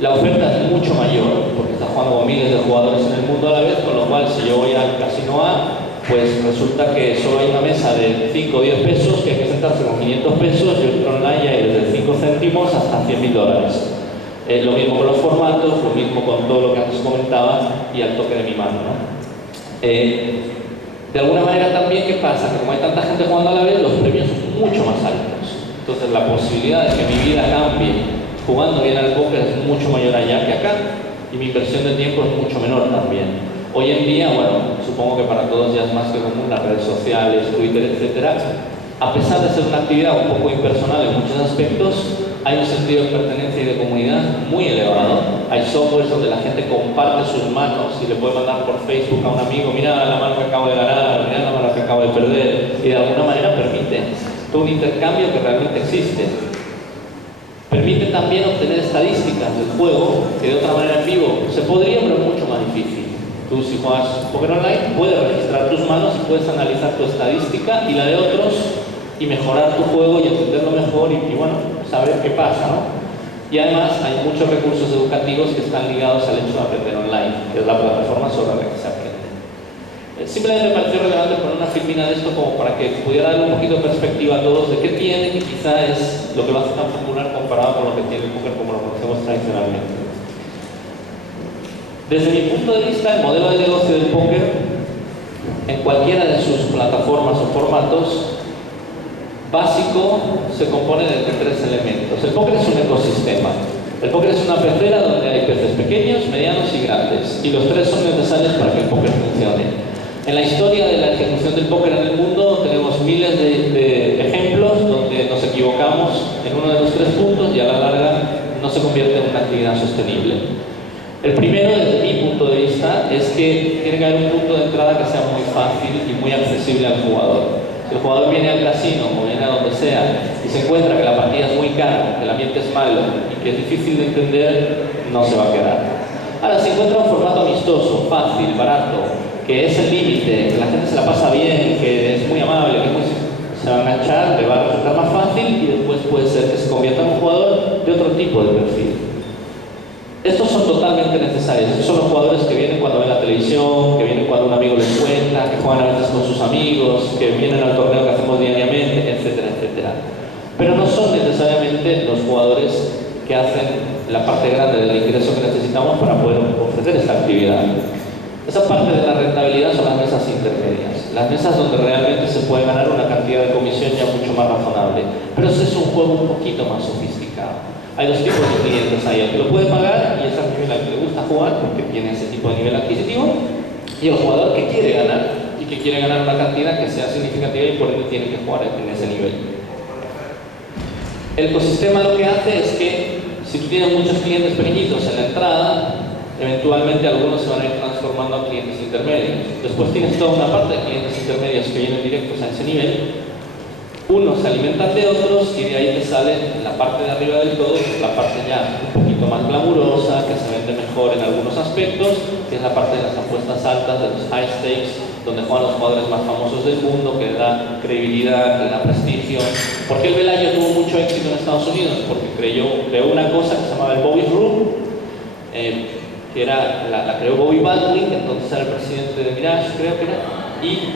La oferta es mucho mayor, porque está jugando con miles de jugadores en el mundo a la vez, con lo cual si yo voy al casino A, pues resulta que solo hay una mesa de 5 o 10 pesos que hay que sentarse con 500 pesos y otro online hay desde 5 céntimos hasta $100.000. Lo mismo con los formatos, lo mismo con todo lo que antes comentaba y al toque de mi mano, ¿no? De alguna manera también, ¿qué pasa? Que como hay tanta gente jugando a la vez, los premios son mucho más altos. Entonces la posibilidad de que mi vida cambie jugando bien al póker es mucho mayor allá que acá y mi inversión de tiempo es mucho menor también. Hoy en día, bueno, supongo que para todos ya es más que común las redes sociales, Twitter, etcétera. A pesar de ser una actividad un poco impersonal en muchos aspectos, hay un sentido de pertenencia y de comunidad muy elevado. Hay softwares donde la gente comparte sus manos y le puede mandar por Facebook a un amigo, mira la mano que acabo de ganar, mira la mano que acabo de perder, y de alguna manera permite todo un intercambio que realmente existe. Permite también obtener estadísticas del juego que de otra manera en vivo se podría, pero es mucho más difícil. Tú, si juegas póker online, puedes registrar tus manos y puedes analizar tu estadística y la de otros y mejorar tu juego y entenderlo mejor y bueno, saber qué pasa, ¿no? Y además hay muchos recursos educativos que están ligados al hecho de aprender online, que es la plataforma sobre la que se aprende. Simplemente me pareció relevante poner una filmina de esto como para que pudiera dar un poquito de perspectiva a todos de qué tiene, que quizá es lo que lo hace tan popular comparado con lo que tiene el póker como lo conocemos tradicionalmente. Desde mi punto de vista, el modelo de negocio del póker, en cualquiera de sus plataformas o formatos, básico se compone de 3 elementos. El póker es un ecosistema. El póker es una pecera donde hay peces pequeños, medianos y grandes, y los 3 son necesarios para que el póker funcione. En la historia de la ejecución del póker en el mundo tenemos miles de ejemplos donde nos equivocamos en uno de los 3 puntos y a la larga no se convierte en una actividad sostenible. El primero, desde mi punto de vista, es que tiene que haber un punto de entrada que sea muy fácil y muy accesible al jugador. Si el jugador viene al casino o viene a donde sea y se encuentra que la partida es muy cara, que el ambiente es malo y que es difícil de entender, no se va a quedar. Ahora, si encuentra un formato amistoso, fácil, barato, que es el límite, que la gente se la pasa bien, que es muy amable, que se va a enganchar, le va a resultar más fácil y después puede tipo de perfil. Estos son totalmente necesarios. Estos son los jugadores que vienen cuando ven la televisión, que vienen cuando un amigo les cuenta, que juegan a veces con sus amigos, que vienen al torneo que hacemos diariamente, etcétera, etcétera. Pero no son necesariamente los jugadores que hacen la parte grande del ingreso que necesitamos para poder ofrecer esta actividad. Esa parte de la rentabilidad son las mesas intermedias, las mesas donde realmente se puede ganar una cantidad de comisión ya mucho más razonable. Pero ese es un juego un poquito más sofisticado. Hay dos tipos de clientes ahí, el que lo puede pagar y es al nivel al que le gusta jugar porque tiene ese tipo de nivel adquisitivo, y el jugador que quiere ganar y que quiere ganar una cantidad que sea significativa y por ende tiene que jugar en ese nivel. El ecosistema lo que hace es que si tú tienes muchos clientes pequeñitos en la entrada, eventualmente algunos se van a ir transformando a clientes intermedios. Después tienes toda una parte de clientes intermedios que vienen directos a ese nivel. Unos se alimentan de otros y de ahí te sale la parte de arriba del todo, que es la parte ya un poquito más glamurosa, que se vende mejor en algunos aspectos, que es la parte de las apuestas altas, de los high stakes, donde juegan los jugadores más famosos del mundo, que le da credibilidad, que le da prestigio. ¿Por qué el Bellagio tuvo mucho éxito en Estados Unidos? Porque creó una cosa que se llamaba el Bobby's Room, que era, la creó Bobby Baldwin, que entonces era el presidente de Mirage, creo que era, y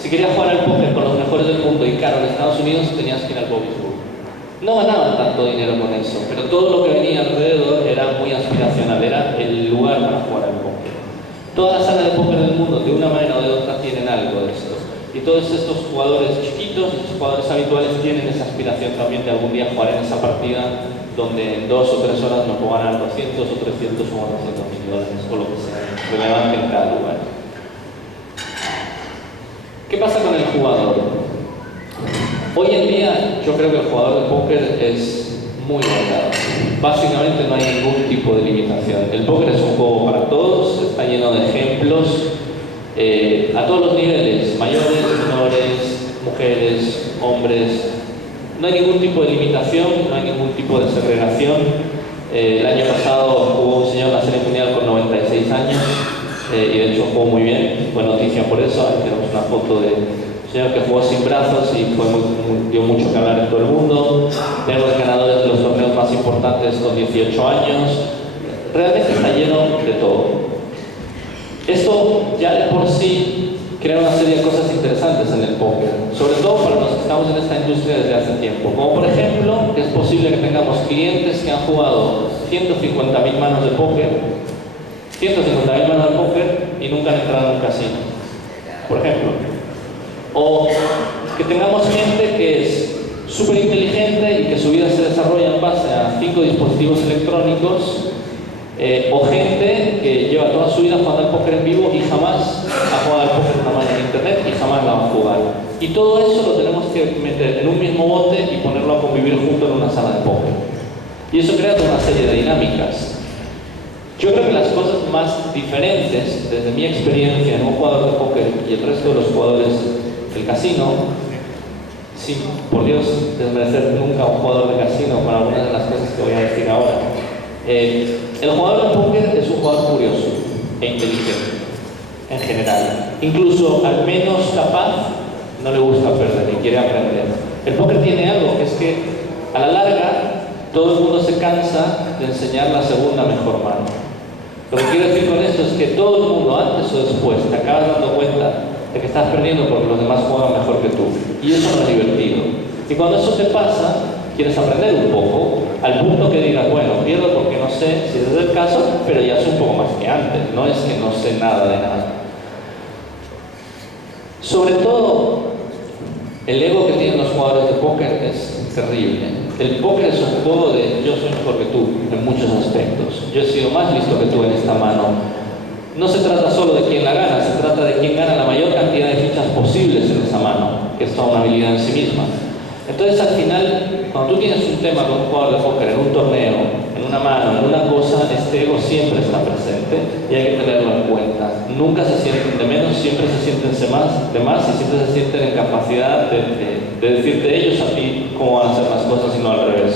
si querías jugar al póker con los mejores del mundo y caro en Estados Unidos, tenías que ir al Bobby's Room. No ganaban tanto dinero con eso, pero todo lo que venía alrededor era muy aspiracional, era el lugar para jugar al póker. Todas las salas de póker del mundo, de una manera o de otra, tienen algo de esto. Y todos estos jugadores chiquitos, estos jugadores habituales, tienen esa aspiración también de algún día jugar en esa partida donde en 2 o 3 horas me puedo ganar 200 o 300 o 400 mil dólares, o lo que sea, relevante en cada lugar. ¿Qué pasa con el jugador? Hoy en día yo creo que el jugador de póker es muy variado. Básicamente no hay ningún tipo de limitación. El póker es un juego para todos, está lleno de ejemplos a todos los niveles, mayores, menores, mujeres, hombres. No hay ningún tipo de limitación, no hay ningún tipo de segregación. El año pasado jugó un señor en la Serie Mundial con 96 años. Y de hecho jugó muy bien, fue noticia por eso. Ahí tenemos una foto de un señor que jugó sin brazos y dio mucho que hablar en todo el mundo. Tenemos ganadores de los torneos más importantes con 18 años. Realmente está lleno de todo. Esto ya de por sí crea una serie de cosas interesantes en el póker, sobre todo para los que estamos en esta industria desde hace tiempo. Como por ejemplo, que es posible que tengamos clientes que han jugado 150.000 manos de póker, 150.000 manos de póker y nunca han entrado en un casino, por ejemplo. O que tengamos gente que es súper inteligente y que su vida se desarrolla en base a 5 dispositivos electrónicos, o gente que lleva toda su vida jugando al póker en vivo y jamás ha jugado al póker jamás en internet y jamás la va a jugar. Y todo eso lo tenemos que meter en un mismo bote y ponerlo a convivir junto en una sala de póker. Y eso crea toda una serie de dinámicas. Yo creo que las cosas más diferentes, desde mi experiencia en un jugador de póker y el resto de los jugadores del casino, sin, por Dios, desmerecer nunca a un jugador de casino con algunas de las cosas que voy a decir ahora. El jugador de póker es un jugador curioso e inteligente, en general. Incluso al menos capaz, no le gusta perder y quiere aprender. El póker tiene algo, que es que a la larga todo el mundo se cansa de enseñar la segunda mejor mano. Lo que quiero decir con esto es que todo el mundo, antes o después, te acabas dando cuenta de que estás perdiendo porque los demás juegan mejor que tú. Y eso no es divertido. Y cuando eso te pasa, quieres aprender un poco, al punto que digas, bueno, pierdo porque no sé si ese es el caso, pero ya sé un poco más que antes, no es que no sé nada de nada. Sobre todo, el ego que tienen los jugadores de póker es terrible. El póker es un juego de yo soy mejor que tú en muchos aspectos. Yo he sido más listo que tú en esta mano. No se trata solo de quién la gana, se trata de quién gana la mayor cantidad de fichas posibles en esa mano, que es toda una habilidad en sí misma. Entonces al final, cuando tú tienes un tema con un jugador de póker en un torneo, en una mano, en una cosa, este ego siempre está presente y hay que tenerlo en cuenta. Nunca se sienten de menos, siempre se sienten de más y siempre se sienten en capacidad de decirte ellos a ti cómo van a hacer las cosas y no al revés.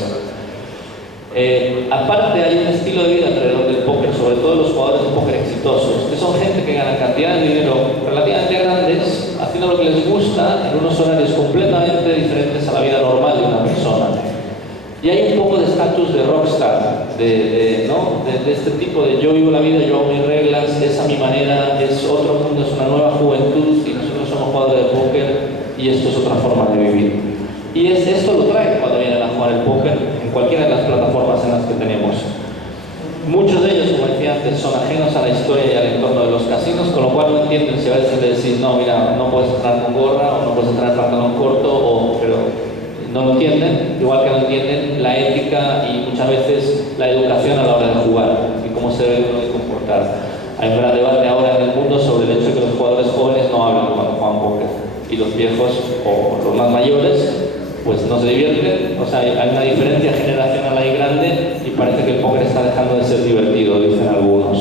Aparte hay un estilo de vida alrededor del póker, sobre todo los jugadores de póker exitosos, que son gente que gana cantidades de dinero relativamente grandes haciendo lo que les gusta en unos horarios completamente diferentes a la vida normal de una persona. Y hay un poco de estatus de rockstar Oscar, de este tipo de yo vivo la vida, yo hago mis reglas, es a mi manera, es otro mundo, es una nueva juventud y nosotros somos jugadores de póker y esto es otra forma de vivir. Y esto lo traen cuando vienen a jugar el póker en cualquiera de las plataformas en las que tenemos. Muchos de ellos, como decía antes, son ajenos a la historia y al entorno de los casinos, con lo cual no entienden si a veces le decís, no, mira, no puedes entrar con gorra o no puedes entrar en pantalón corto, pero no lo entienden, igual que no entienden la ética y muchas veces la educación a la hora de jugar y cómo se debe uno de comportar. Hay un gran debate ahora en el mundo sobre el hecho de que los jugadores jóvenes no hablan cuando juegan póker y los viejos o los más mayores pues no se divierten. O sea, hay una diferencia generacional ahí grande y parece que el póker está dejando de ser divertido, dicen algunos.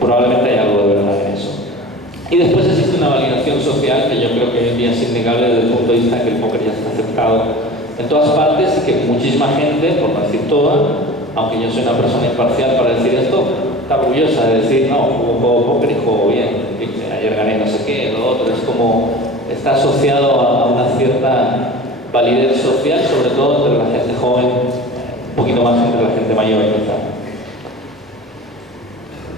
Probablemente hay algo de verdad en eso. Y después existe una validación social que yo creo que hoy en día es innegable desde el punto de vista de que el póker ya está aceptado en todas partes y que muchísima gente, por no decir toda, aunque yo soy una persona imparcial para decir esto, está orgullosa de decir, no, juego póker y juego bien, ayer gané no sé qué, lo otro, es como, está asociado a una cierta validez social, sobre todo entre la gente joven, un poquito más entre la gente mayor quizá.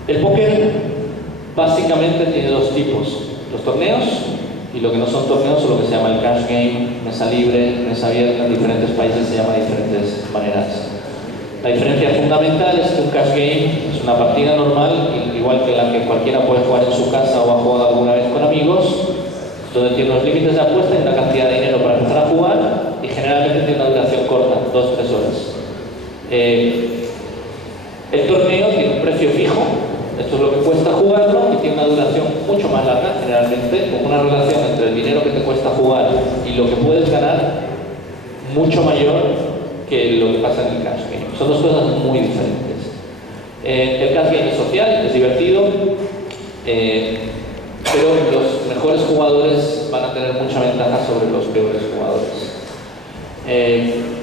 El póker básicamente tiene dos tipos, los torneos y lo que no son torneos o lo que se llama el cash game, mesa libre, mesa abierta, en diferentes países se llama de diferentes maneras. La diferencia fundamental es que un cash game es una partida normal, igual que la que cualquiera puede jugar en su casa o ha jugado alguna vez con amigos, donde tiene unos límites de apuesta y una cantidad de dinero para empezar a jugar y generalmente tiene una duración corta, 2-3 horas. El torneo tiene un precio fijo, esto es lo que cuesta jugarlo y tiene una duración mucho más larga, generalmente, con una relación entre el dinero que te cuesta jugar y lo que puedes ganar mucho mayor que lo que pasa en el cash game. Son dos cosas muy diferentes. El cash game es social, es divertido, pero los mejores jugadores van a tener mucha ventaja sobre los peores jugadores.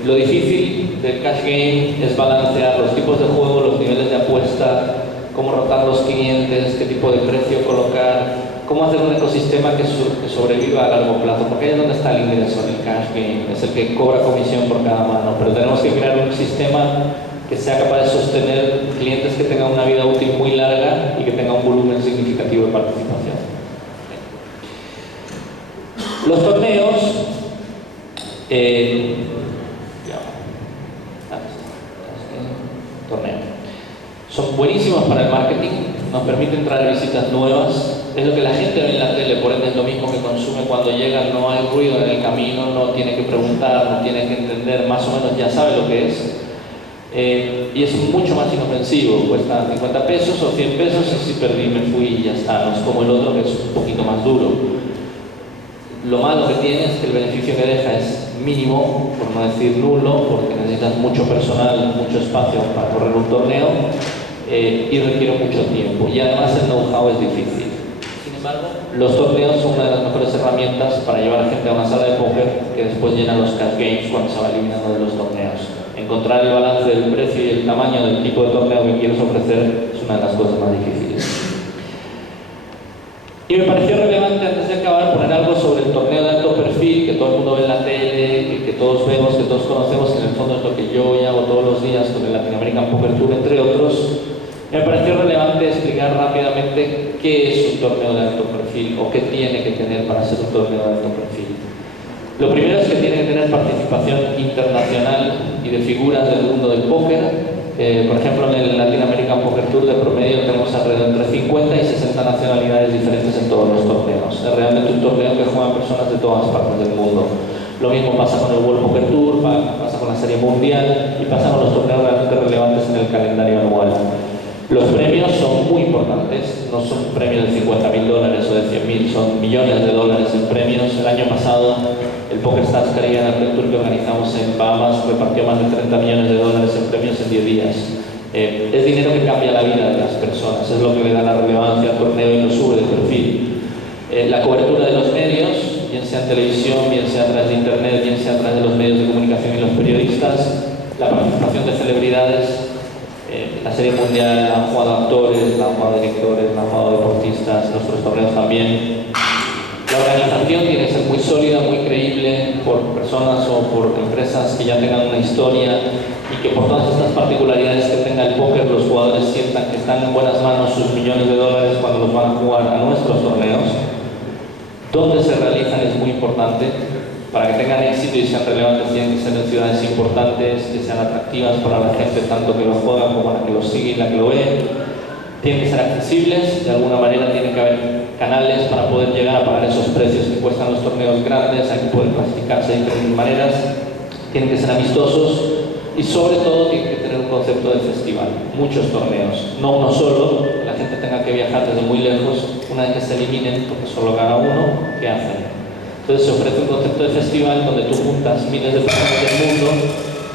Lo difícil del cash game es balancear los tipos de juego, los niveles de apuesta, cómo rotar los clientes, qué tipo de precio colocar, cómo hacer un ecosistema que sobreviva a largo plazo, porque ahí es donde está el ingreso en el cash game, es el que cobra comisión por cada mano, pero tenemos que crear un sistema que sea capaz de sostener clientes que tengan una vida útil muy larga y que tenga un volumen significativo de participación. Los torneos son buenísimos para el marketing, nos permiten traer visitas nuevas, es lo que la gente ve en la tele, por ende es lo mismo que consume cuando llega, no hay ruido en el camino, no tiene que preguntar, no tiene que entender, más o menos ya sabe lo que es. Y es mucho más inofensivo, cuesta 50 pesos o 100 pesos y si perdí me fui y ya está, no es como el otro que es un poquito más duro. Lo malo que tiene es que el beneficio que deja es mínimo, por no decir nulo, porque necesitas mucho personal, mucho espacio para correr un torneo y requiere mucho tiempo y además el know-how es difícil. Sin embargo, los torneos son una de las mejores herramientas para llevar a gente a una sala de póker que después llena los cash games cuando se va eliminando de los torneos. Encontrar el balance del precio y el tamaño del tipo de torneo que quieres ofrecer es una de las cosas más difíciles. Y me pareció relevante, antes de acabar, poner algo sobre el torneo de alto perfil que todo el mundo ve en la tele, que todos vemos, que todos conocemos, que en el fondo es lo que yo ya hago todos los días con el Latin American Poker Tour, entre otros. Me pareció relevante explicar rápidamente qué es un torneo de alto perfil o qué tiene que tener para ser un torneo de alto perfil. Lo primero es que tiene que tener participación internacional y de figuras del mundo del póker. Por ejemplo, en el Latin American Poker Tour de promedio tenemos alrededor entre 50 y 60 nacionalidades diferentes en todos los torneos. Es realmente un torneo que juegan personas de todas partes del mundo. Lo mismo pasa con el World Poker Tour, pasa con la Serie Mundial y pasa con los torneos realmente relevantes en el calendario anual. Los premios son muy importantes, no son premios de $50.000 o de 100.000, son millones de dólares en premios. El año pasado el PokerStars Caribbean Adventure Tour que organizamos en Bahamas repartió más de $30 millones en premios en 10 días. Es dinero que cambia la vida de las personas, es lo que le da la relevancia al torneo y lo sube de perfil. La cobertura de los medios, bien sea en televisión, bien sea a través de internet, bien sea a través de los medios de comunicación y los periodistas, la participación de celebridades. La Serie Mundial han jugado actores, la han jugado directores, la han jugado deportistas, nuestros torneos también. La organización tiene que ser muy sólida, muy creíble por personas o por empresas que ya tengan una historia y que por todas estas particularidades que tenga el póker, los jugadores sientan que están en buenas manos sus millones de dólares cuando los van a jugar a nuestros torneos. Dónde se realizan es muy importante. Para que tengan éxito y sean relevantes tienen que ser en ciudades importantes, que sean atractivas para la gente, tanto que lo juega como la que lo sigue y la que lo ve. Tienen que ser accesibles, de alguna manera tiene que haber canales para poder llegar a pagar esos precios que cuestan los torneos grandes, hay que poder clasificarse de diferentes maneras, tienen que ser amistosos y sobre todo tienen que tener un concepto de festival, muchos torneos, no uno solo, que la gente tenga que viajar desde muy lejos, una vez que se eliminen, porque solo gana uno, ¿qué hacen? Entonces se ofrece un concepto de festival donde tú juntas miles de personas del mundo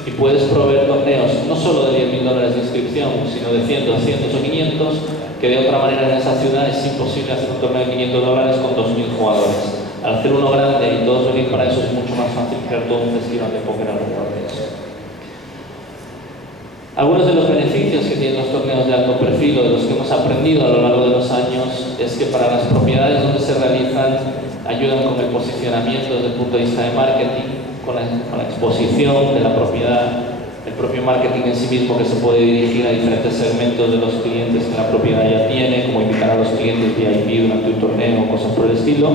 y puedes proveer torneos no solo de $10.000 de inscripción, sino de 100, 200 o 500, que de otra manera en esa ciudad es imposible hacer un torneo de $500 con 2.000 jugadores. Al hacer uno grande y todos venir para eso es mucho más fácil crear todo un festival de póker alrededor de eso. Algunos de los beneficios que tienen los torneos de alto perfil o de los que hemos aprendido a lo largo de los años es que para las propiedades donde se realizan ayudan con el posicionamiento desde el punto de vista de marketing, con la exposición de la propiedad, el propio marketing en sí mismo que se puede dirigir a diferentes segmentos de los clientes que la propiedad ya tiene, como invitar a los clientes VIP durante un torneo o cosas por el estilo,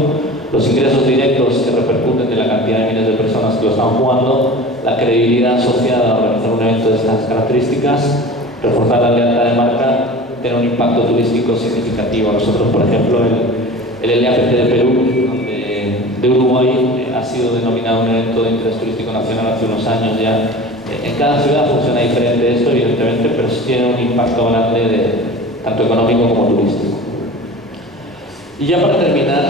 los ingresos directos que repercuten de la cantidad de miles de personas que lo están jugando, la credibilidad asociada a organizar un evento de estas características, reforzar la lealtad de marca, tener un impacto turístico significativo. Nosotros, por ejemplo, el LAPT de Perú, de Uruguay, ha sido denominado un evento de interés turístico nacional hace unos años ya. En cada ciudad funciona diferente esto, evidentemente, pero sí tiene un impacto grande tanto económico como turístico. Y ya para terminar,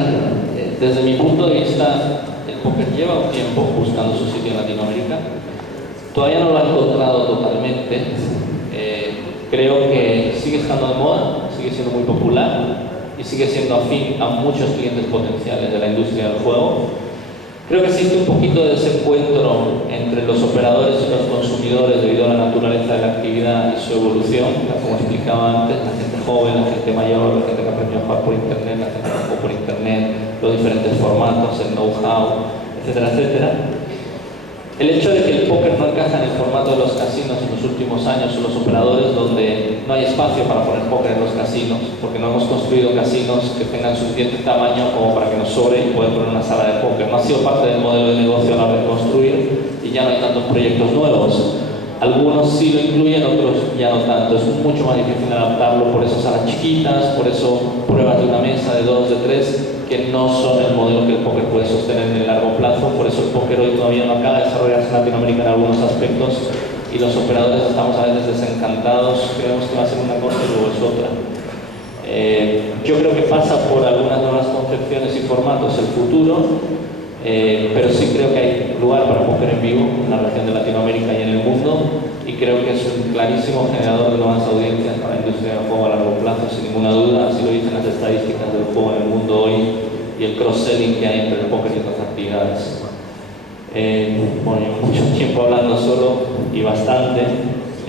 desde mi punto de vista, el póker lleva un tiempo buscando su sitio en Latinoamérica. Todavía no lo ha encontrado totalmente. Creo que sigue estando de moda, sigue siendo muy popular y sigue siendo afín a muchos clientes potenciales de la industria del juego. Creo que existe un poquito de desencuentro entre los operadores y los consumidores debido a la naturaleza de la actividad y su evolución, como explicaba antes, la gente joven, la gente mayor, la gente que aprendió a jugar por internet, la gente que jugó por internet, los diferentes formatos, el know-how, etcétera, etcétera. El hecho de que el póker no encaja en el formato de los casinos en los últimos años, o los operadores donde no hay espacio para poner póker en los casinos, porque no hemos construido casinos que tengan suficiente tamaño como para que nos sobre y poder poner una sala de póker. No ha sido parte del modelo de negocio a la hora de construir y ya no hay tantos proyectos nuevos. Algunos sí lo incluyen, otros ya no tanto. Es mucho más difícil adaptarlo, por eso salas chiquitas, por eso pruebas de una mesa, de dos, de tres, que no son el modelo que el póker puede sostener en el largo plazo. Por eso el póker hoy todavía no acaba de desarrollarse en Latinoamérica en algunos aspectos y los operadores estamos a veces desencantados, creemos que va a ser una cosa y luego es otra. Yo creo que pasa por algunas nuevas concepciones y formatos el futuro, pero sí creo que hay lugar para póker en vivo en la región de Latinoamérica y en el mundo, y creo que es un clarísimo generador de nuevas audiencias para la industria del juego a largo plazo, sin ninguna duda. Así lo dicen las estadísticas del juego en el mundo hoy y el cross-selling que hay entre el póker y otras actividades. Bueno, llevo mucho tiempo hablando solo y bastante.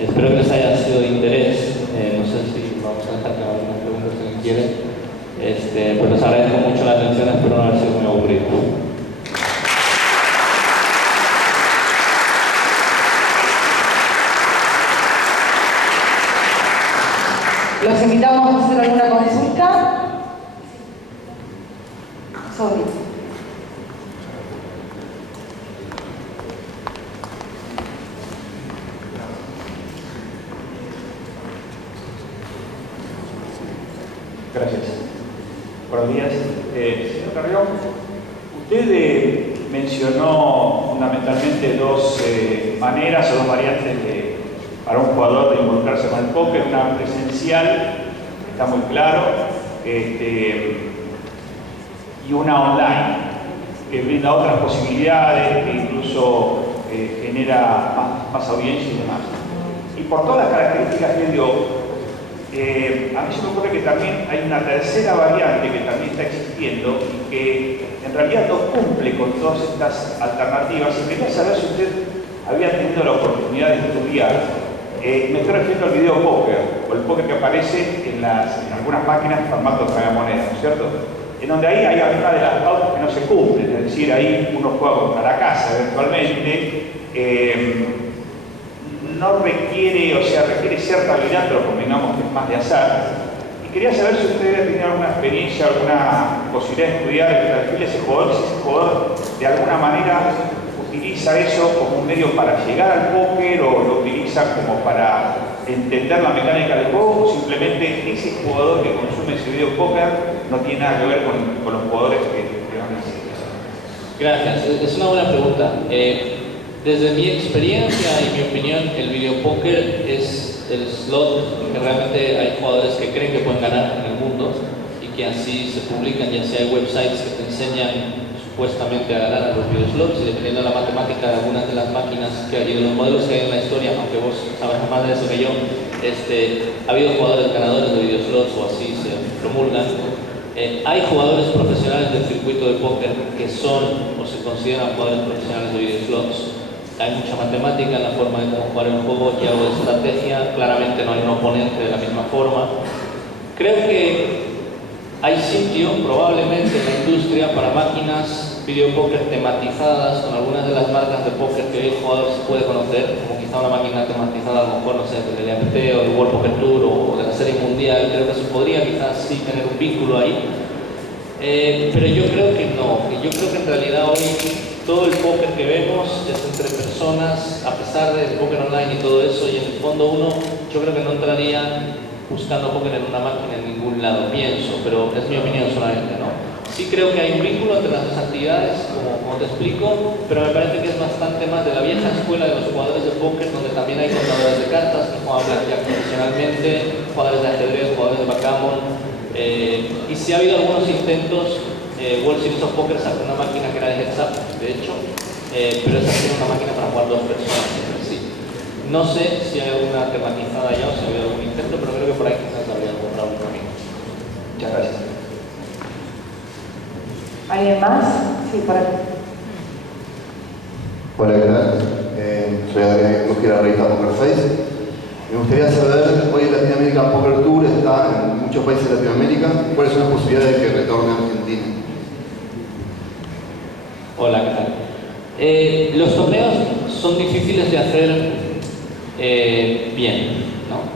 Espero que les haya sido de interés. No sé si vamos a dejar que hagan algunas preguntas si alguien quiere. Pues les agradezco mucho la atención, espero no haber sido muy aburrido. Los invitamos a hacer alguna consulta. Sobre. Gracias. Buenos días. Señor Carrión, usted mencionó fundamentalmente dos maneras o dos variantes para un jugador de involucrarse con el póker, una presencial, está muy claro, y una online, que brinda otras posibilidades, que incluso genera más audiencia y demás. Y por todas las características que dio, a mí se me ocurre que también hay una tercera variante que también está existiendo y que en realidad no cumple con todas estas alternativas. Y quería saber si usted había tenido la oportunidad de estudiar. Me estoy refiriendo al video póker, o el póker que aparece en algunas máquinas en formato tragamonedas, ¿no es cierto? En donde ahí hay alguna de las pautas que no se cumplen, es decir, ahí uno juega contra la casa eventualmente, no requiere, o sea, requiere cierta habilidad, pero convengamos que es más de azar. Y quería saber si ustedes tenían alguna experiencia, alguna posibilidad de estudiar el perfil de ese jugador, si ese jugador de alguna manera utiliza eso como un medio para llegar al póker o lo utiliza como para entender la mecánica del juego, o simplemente ese jugador que consume ese video póker no tiene nada que ver con los jugadores que van a hacer. Gracias, es una buena pregunta. Desde mi experiencia y mi opinión, el videopóker es el slot que realmente hay jugadores que creen que pueden ganar en el mundo y que así se publican, ya sea hay websites que te enseñan supuestamente a ganar a los videoslots, y dependiendo de la matemática de algunas de las máquinas que hay, de los modelos que hay en la historia, aunque vos sabes más de eso que yo, ha habido jugadores ganadores de videoslots o así se promulgan. Hay jugadores profesionales del circuito de póker que son o se consideran jugadores profesionales de videoslots. Hay mucha matemática en la forma de cómo jugar el juego y algo de estrategia. Claramente no hay un oponente de la misma forma. Creo que hay sitio, probablemente, en la industria para máquinas videopóker tematizadas con algunas de las marcas de póker que hoy el jugador se puede conocer, como quizá una máquina tematizada, a lo mejor, no sé, del LAPT o del World Poker Tour o de la Serie Mundial. Creo que se podría quizás sí tener un vínculo ahí. Pero yo creo que no. Yo creo que en realidad hoy todo el póker que vemos es entre personas, a pesar del póker online y todo eso, y en el fondo uno, yo creo que no entraría buscando póker en una máquina en ningún lado, pienso, pero es mi opinión solamente, ¿no? Sí creo que hay un vínculo entre las dos actividades, como te explico, pero me parece que es bastante más de la vieja escuela de los jugadores de póker, donde también hay contadores de cartas que juegan blackjack profesionalmente, jugadores de ajedrez, jugadores de backgammon, y sí ha habido algunos intentos. World Series of Poker sacó una máquina que era de heads up, de hecho, pero esa era una máquina para jugar dos personas entre sí. No sé si hay alguna tematizada ya o si ha habido algún intento, pero creo que por ahí quizás habría encontrado un camino. Muchas gracias. ¿Alguien más? Sí, por aquí. Hola, ¿qué tal? Soy Adrián Cojera, revista Poker Face. Me gustaría saber, hoy el Latinoamerican Poker Tour está en muchos países de Latinoamérica, ¿cuáles son las posibilidades de que retorne a Argentina? Hola, ¿qué tal? Los torneos son difíciles de hacer bien, ¿no?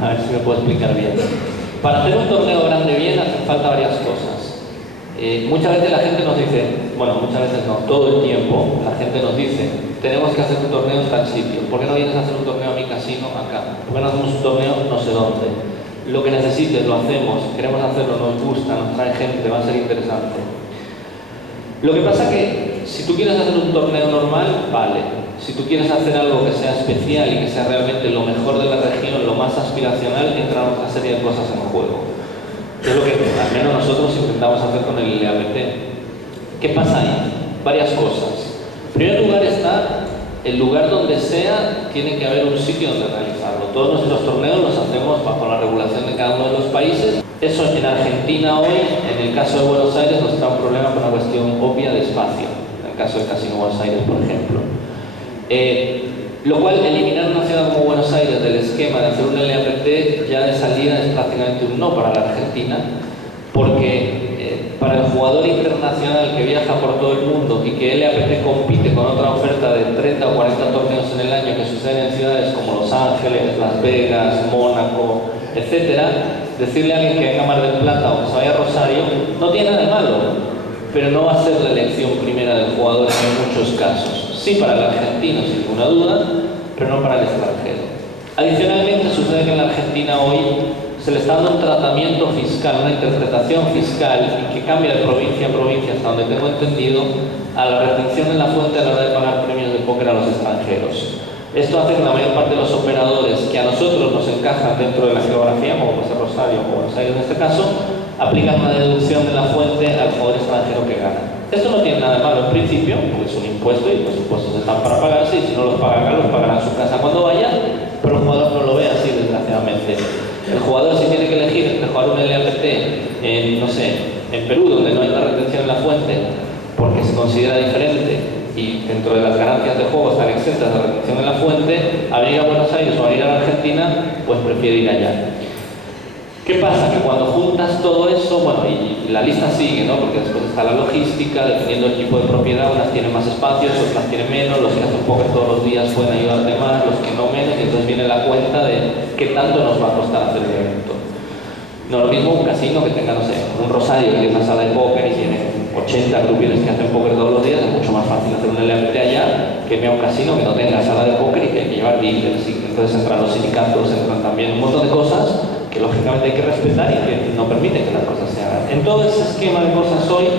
A ver si me puedo explicar bien. Para hacer un torneo grande bien hacen falta varias cosas. Muchas veces la gente nos dice, bueno, muchas veces no, todo el tiempo la gente nos dice, tenemos que hacer un torneo en tal sitio. ¿Por qué no vienes a hacer un torneo a mi casino acá? ¿Por qué no hacemos un torneo no sé dónde? Lo que necesites lo hacemos, queremos hacerlo, nos gusta, nos trae gente, va a ser interesante. Lo que pasa que si tú quieres hacer un torneo normal, vale. Si tú quieres hacer algo que sea especial y que sea realmente lo mejor de la región, lo más aspiracional, entran otra serie de cosas en juego. Es lo que al menos nosotros intentamos hacer con el LAPT. ¿Qué pasa ahí? Varias cosas. En primer lugar está el lugar donde sea, tiene que haber un sitio donde realizarlo. Todos nuestros torneos los hacemos bajo la regulación de cada uno de los países. Eso en Argentina hoy, en el caso de Buenos Aires, nos está un problema con una cuestión obvia de espacio. En el caso del Casino Buenos Aires, por ejemplo. Lo cual, eliminar una ciudad como Buenos Aires del esquema de hacer un LAPT ya de salida es prácticamente un no para la Argentina, porque para el jugador internacional que viaja por todo el mundo y que LAPT compite con otra oferta de 30 o 40 torneos en el año que suceden en ciudades como Los Ángeles, Las Vegas, Mónaco, etcétera, decirle a alguien que venga a Mar del Plata o que se vaya a Rosario no tiene nada de malo, pero no va a ser la elección primera del jugador en muchos casos. Sí para el argentino, sin ninguna duda, pero no para el extranjero. Adicionalmente, sucede que en la Argentina hoy se le está dando un tratamiento fiscal, una interpretación fiscal que cambia de provincia a provincia, hasta donde tengo entendido, a la retención en la fuente a la hora de pagar premios de póker a los extranjeros. Esto hace que la mayor parte de los operadores que a nosotros nos encajan dentro de la geografía, como puede ser Rosario o Buenos Aires en este caso, aplican una deducción de la fuente al jugador extranjero que gana. Esto no tiene nada de malo en principio, porque es un impuesto y los impuestos están para pagarse, y si no los paga acá, los pagará en su casa cuando vaya, pero el jugador no lo ve así, desgraciadamente. El jugador, si tiene que elegir entre jugar un LAPT en, no sé, en Perú, donde no hay una retención en la fuente, porque se considera diferente y dentro de las ganancias de juego están exentas de retención en la fuente, a venir a Buenos Aires o a ir a la Argentina, pues prefiere ir allá. ¿Qué pasa? Que cuando juntas todo eso, bueno, y la lista sigue, ¿no? Porque después está la logística, dependiendo del tipo de propiedad, unas tienen más espacios, otras tienen menos, los que hacen póker todos los días pueden ayudarte más, los que no menos, y entonces viene la cuenta de qué tanto nos va a costar hacer el evento. No lo mismo un casino que tenga, no sé, un Rosario, que es una sala de póker y tiene 80 grupos que hacen póker todos los días, es mucho más fácil hacer un LMT allá que irme a un casino que no tenga sala de póker y que hay que llevar dealers, y entonces entran los sindicatos, entran también un montón de cosas que lógicamente hay que respetar y que no permiten que las cosas se hagan. En todo ese esquema de cosas hoy,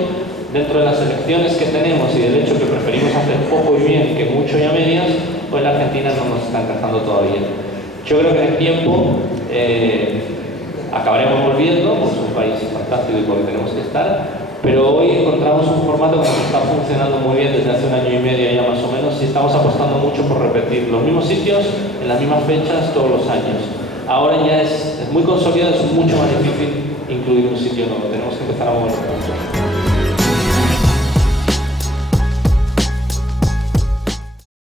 dentro de las elecciones que tenemos y del hecho que preferimos hacer poco y bien que mucho y a medias, pues la Argentina no nos está encajando todavía. Yo creo que en el tiempo acabaremos volviendo, pues es un país fantástico y porque tenemos que estar, pero hoy encontramos un formato que nos está funcionando muy bien desde hace un año y medio ya más o menos, y estamos apostando mucho por repetir los mismos sitios en las mismas fechas todos los años. Ahora ya es muy consolidado, es mucho más difícil incluir un sitio nuevo, tenemos que empezar a moverlo.